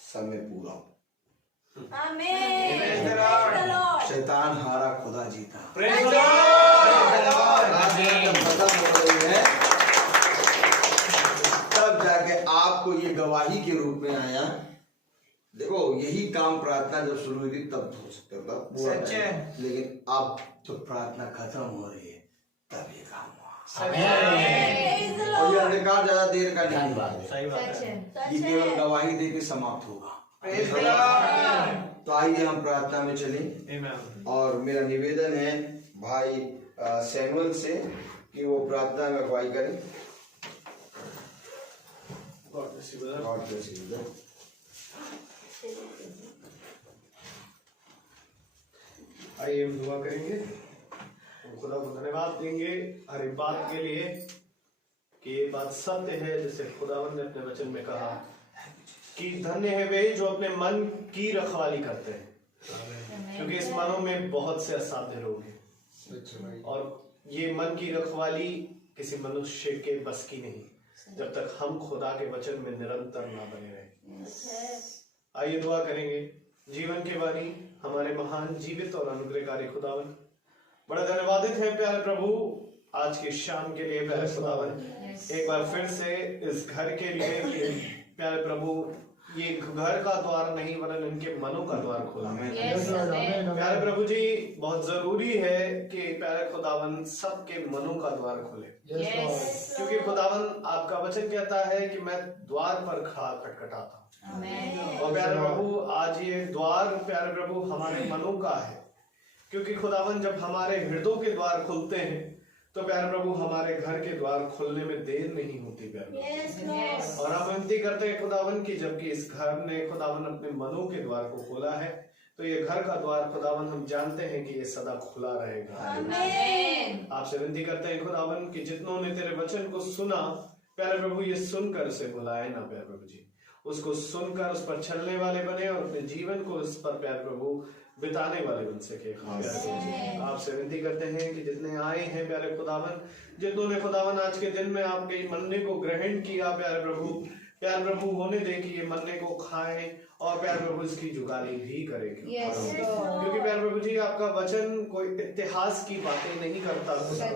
समय पूरा। शैतान हारा, खुदा जीता। खत्म हो रही है तब जाके आपको ये गवाही के रूप में आया। देखो यही काम प्रार्थना जब शुरू हुई थी तब हो सकता था पूरा, लेकिन अब तो प्रार्थना खत्म हो रही है तब ये काम हुआ। और ये अंधकार ज्यादा देर का नहीं है, ये केवल गवाही देके समाप्त होगा। तो आइए हम प्रार्थना में चलें, और मेरा निवेदन है भाई सैमुअल से कि वो प्रार्थना में अगुवाई करें। आइए हम दुआ करेंगे, हम खुदा को धन्यवाद देंगे हर एक बात के लिए कि ये बात सत्य है, जैसे खुदावंद ने अपने वचन में कहा कि धन्य है वे जो अपने मन की रखवाली करते हैं, क्योंकि इस मनों में बहुत से असाध्य रोग हैं, और ये मन की रखवाली किसी मनुष्य के बस की नहीं जब तक हम खुदा के वचन में निरंतर ना बने रहे। आइए दुआ करेंगे। जीवन के वाणी हमारे महान जीवित और अनुग्रहकारी खुदावन, बड़ा धन्यवादित है प्यारे प्रभु आज की शाम के लिए। प्यारे खुदावन, एक बार फिर से इस घर के लिए प्यारे प्रभु ये घर का द्वार नहीं वरन इनके मनों का द्वार खोला। Yes, Amen. प्यारे प्रभु जी, बहुत जरूरी है कि प्यारे खुदावन सबके मनों का द्वार खोले, क्योंकि खुदावन आपका वचन कहता है कि मैं द्वार पर खड़ा खटखटाता हूँ। और प्यारे प्रभु, आज ये द्वार प्यारे प्रभु हमारे मनों का है, क्योंकि खुदावन जब हमारे हृदयों के द्वार खुलते हैं तो प्यारे प्रभु हमारे घर के द्वार खोलने में देर नहीं होती प्यारे। और हम विनती करते हैं खुदावन की, जबकि इस घर ने खुदावन अपने मनों के द्वार को खोला है, तो ये घर का द्वार खुदावन हम जानते हैं कि ये सदा खुला रहेगा। आपसे विनती करते हैं खुदावन कि जितनों ने तेरे वचन को सुना प्यारे प्रभु, ये सुनकर उसे भुलाए ना प्यारे प्रभु जी, उसको सुनकर उस पर चलने वाले बने और अपने जीवन को उस पर प्यारे प्रभु बिताने वाले बन सके। आपसे विनती करते हैं कि जितने आए हैं प्यारे खुदावन, जितनों ने खुदावन आज के दिन में आपके मन्ने को ग्रहण किया प्यारे प्रभु होने दे कि ये मन्ने को खाएं और प्यारे प्रभु इसकी जुगाली भी करेंगे। क्योंकि प्यारे प्रभु जी आपका वचन कोई इतिहास की बातें नहीं करता खुदा।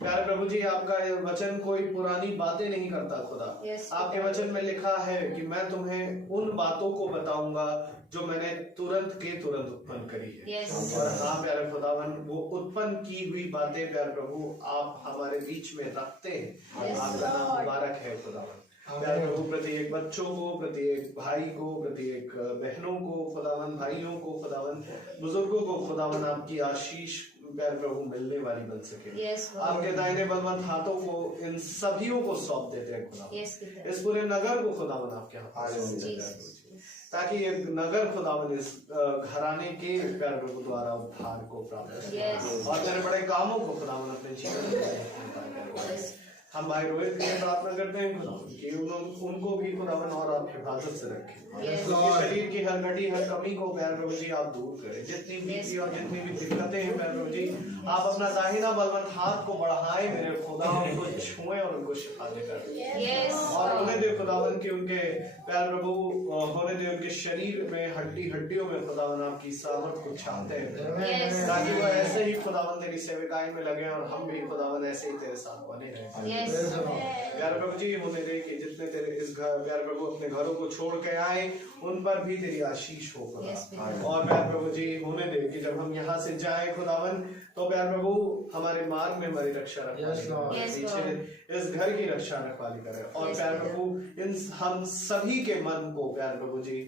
प्यारे प्रभु जी आपका वचन कोई पुरानी बातें नहीं करता खुदा। आपके वचन में लिखा है कि मैं तुम्हें उन बातों को बताऊंगा जो मैंने तुरंत उत्पन्न करी है। और हाँ प्यारे खुदावन, वो उत्पन्न की हुई बातें प्यारे प्रभु आप हमारे बीच में रखते हैं। आपका नाम मुबारक है खुदावन। प्यारे प्रभु, प्रत्येक बच्चों को, प्रत्येक भाई को, प्रत्येक बहनों को खुदावन, भाइयों को खुदावन, बुजुर्गों को खुदावन आपकी आशीष प्यारे प्रभु मिलने वाली बन सके। आपके दाहिने बलवंत हाथों को इन सभियों को सौंप देते हैं खुदावन। इस पूरे नगर को खुदावन आपके हाथ, ताकि ये नगर खुदावन इस घराने के प्यारे प्रभु द्वारा उद्धार को प्राप्त करे और तेरे बड़े कामों को खुदावन अपने जीवन में। हम भाई रोहित के लिए प्रार्थना करते हैं कि उनको भी खुदावन और आप हिफाजत से रखें। शरीर की हर घटी हर कमी को प्यारे प्रभु जी आप दूर करें। जितनी बीती और जितनी भी दिक्कतें हैं प्यारे प्रभु जी, आप अपना दाहिना बलवंत हाथ को बढ़ाएं मेरे खुदा, उनको छुएं और उनको शिफा देकर और होने दे खुदावन की उनके प्यारे प्रभु, होने दे उनके शरीर में हड्डियों में खुदावन आपकी सामर्थ को छाते हैं, ताकि वो ऐसे ही खुदावन तेरी सेविकाई में लगे और हम भी खुदावन ऐसे ही तेरे साथ बने रहें। प्यारे प्रभु जी, होने दे कि जितने तेरे इस घर प्यारे प्रभु अपने घरों को छोड़ के आए उन पर भी तेरी आशीष हो खुदा। और प्यारे प्रभु जी, होने दे कि जब हम यहाँ से जाए खुदावन तो प्यारे प्रभु हमारे मार्ग में हमारी रक्षा रखवाली, पीछे इस घर की रक्षा रखवाली करे। और प्यारे प्रभु इन हम सभी के मन को प्यारे प्रभु जी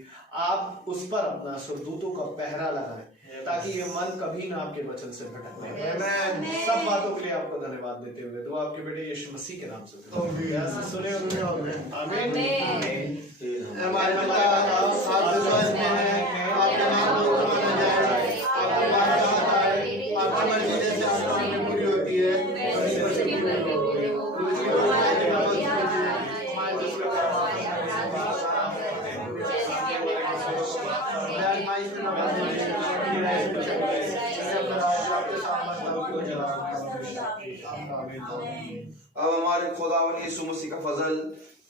आप उस पर अपना स्वर्गदूतों का पहरा लगाएं, ताकि ये मन कभी ना आपके वचन से भटकने पाए। सब बातों के लिए आपको धन्यवाद देते हुए दुआ आपके बेटे यीशु मसीह के नाम से सुने। आमीन। हमारे पिता आप स्वर्ग में हैं, आपका नाम माना जाए, आपकी बात आए, आपकी मर्जी जैसे आसमान में पूरी होती है वैसे पूरी अब हमारे खुदावन यीशु मसीह का फजल,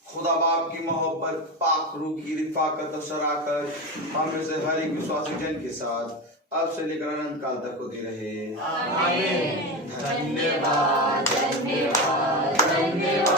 खुदा बाप की मोहब्बत, पाक रूह की रिफाकत और शराकत हम में से हर एक विश्वासी जन के साथ अब से लेकर अनंत काल तक होती रहे। आमीन। धन्यवाद, धन्यवाद, धन्यवाद।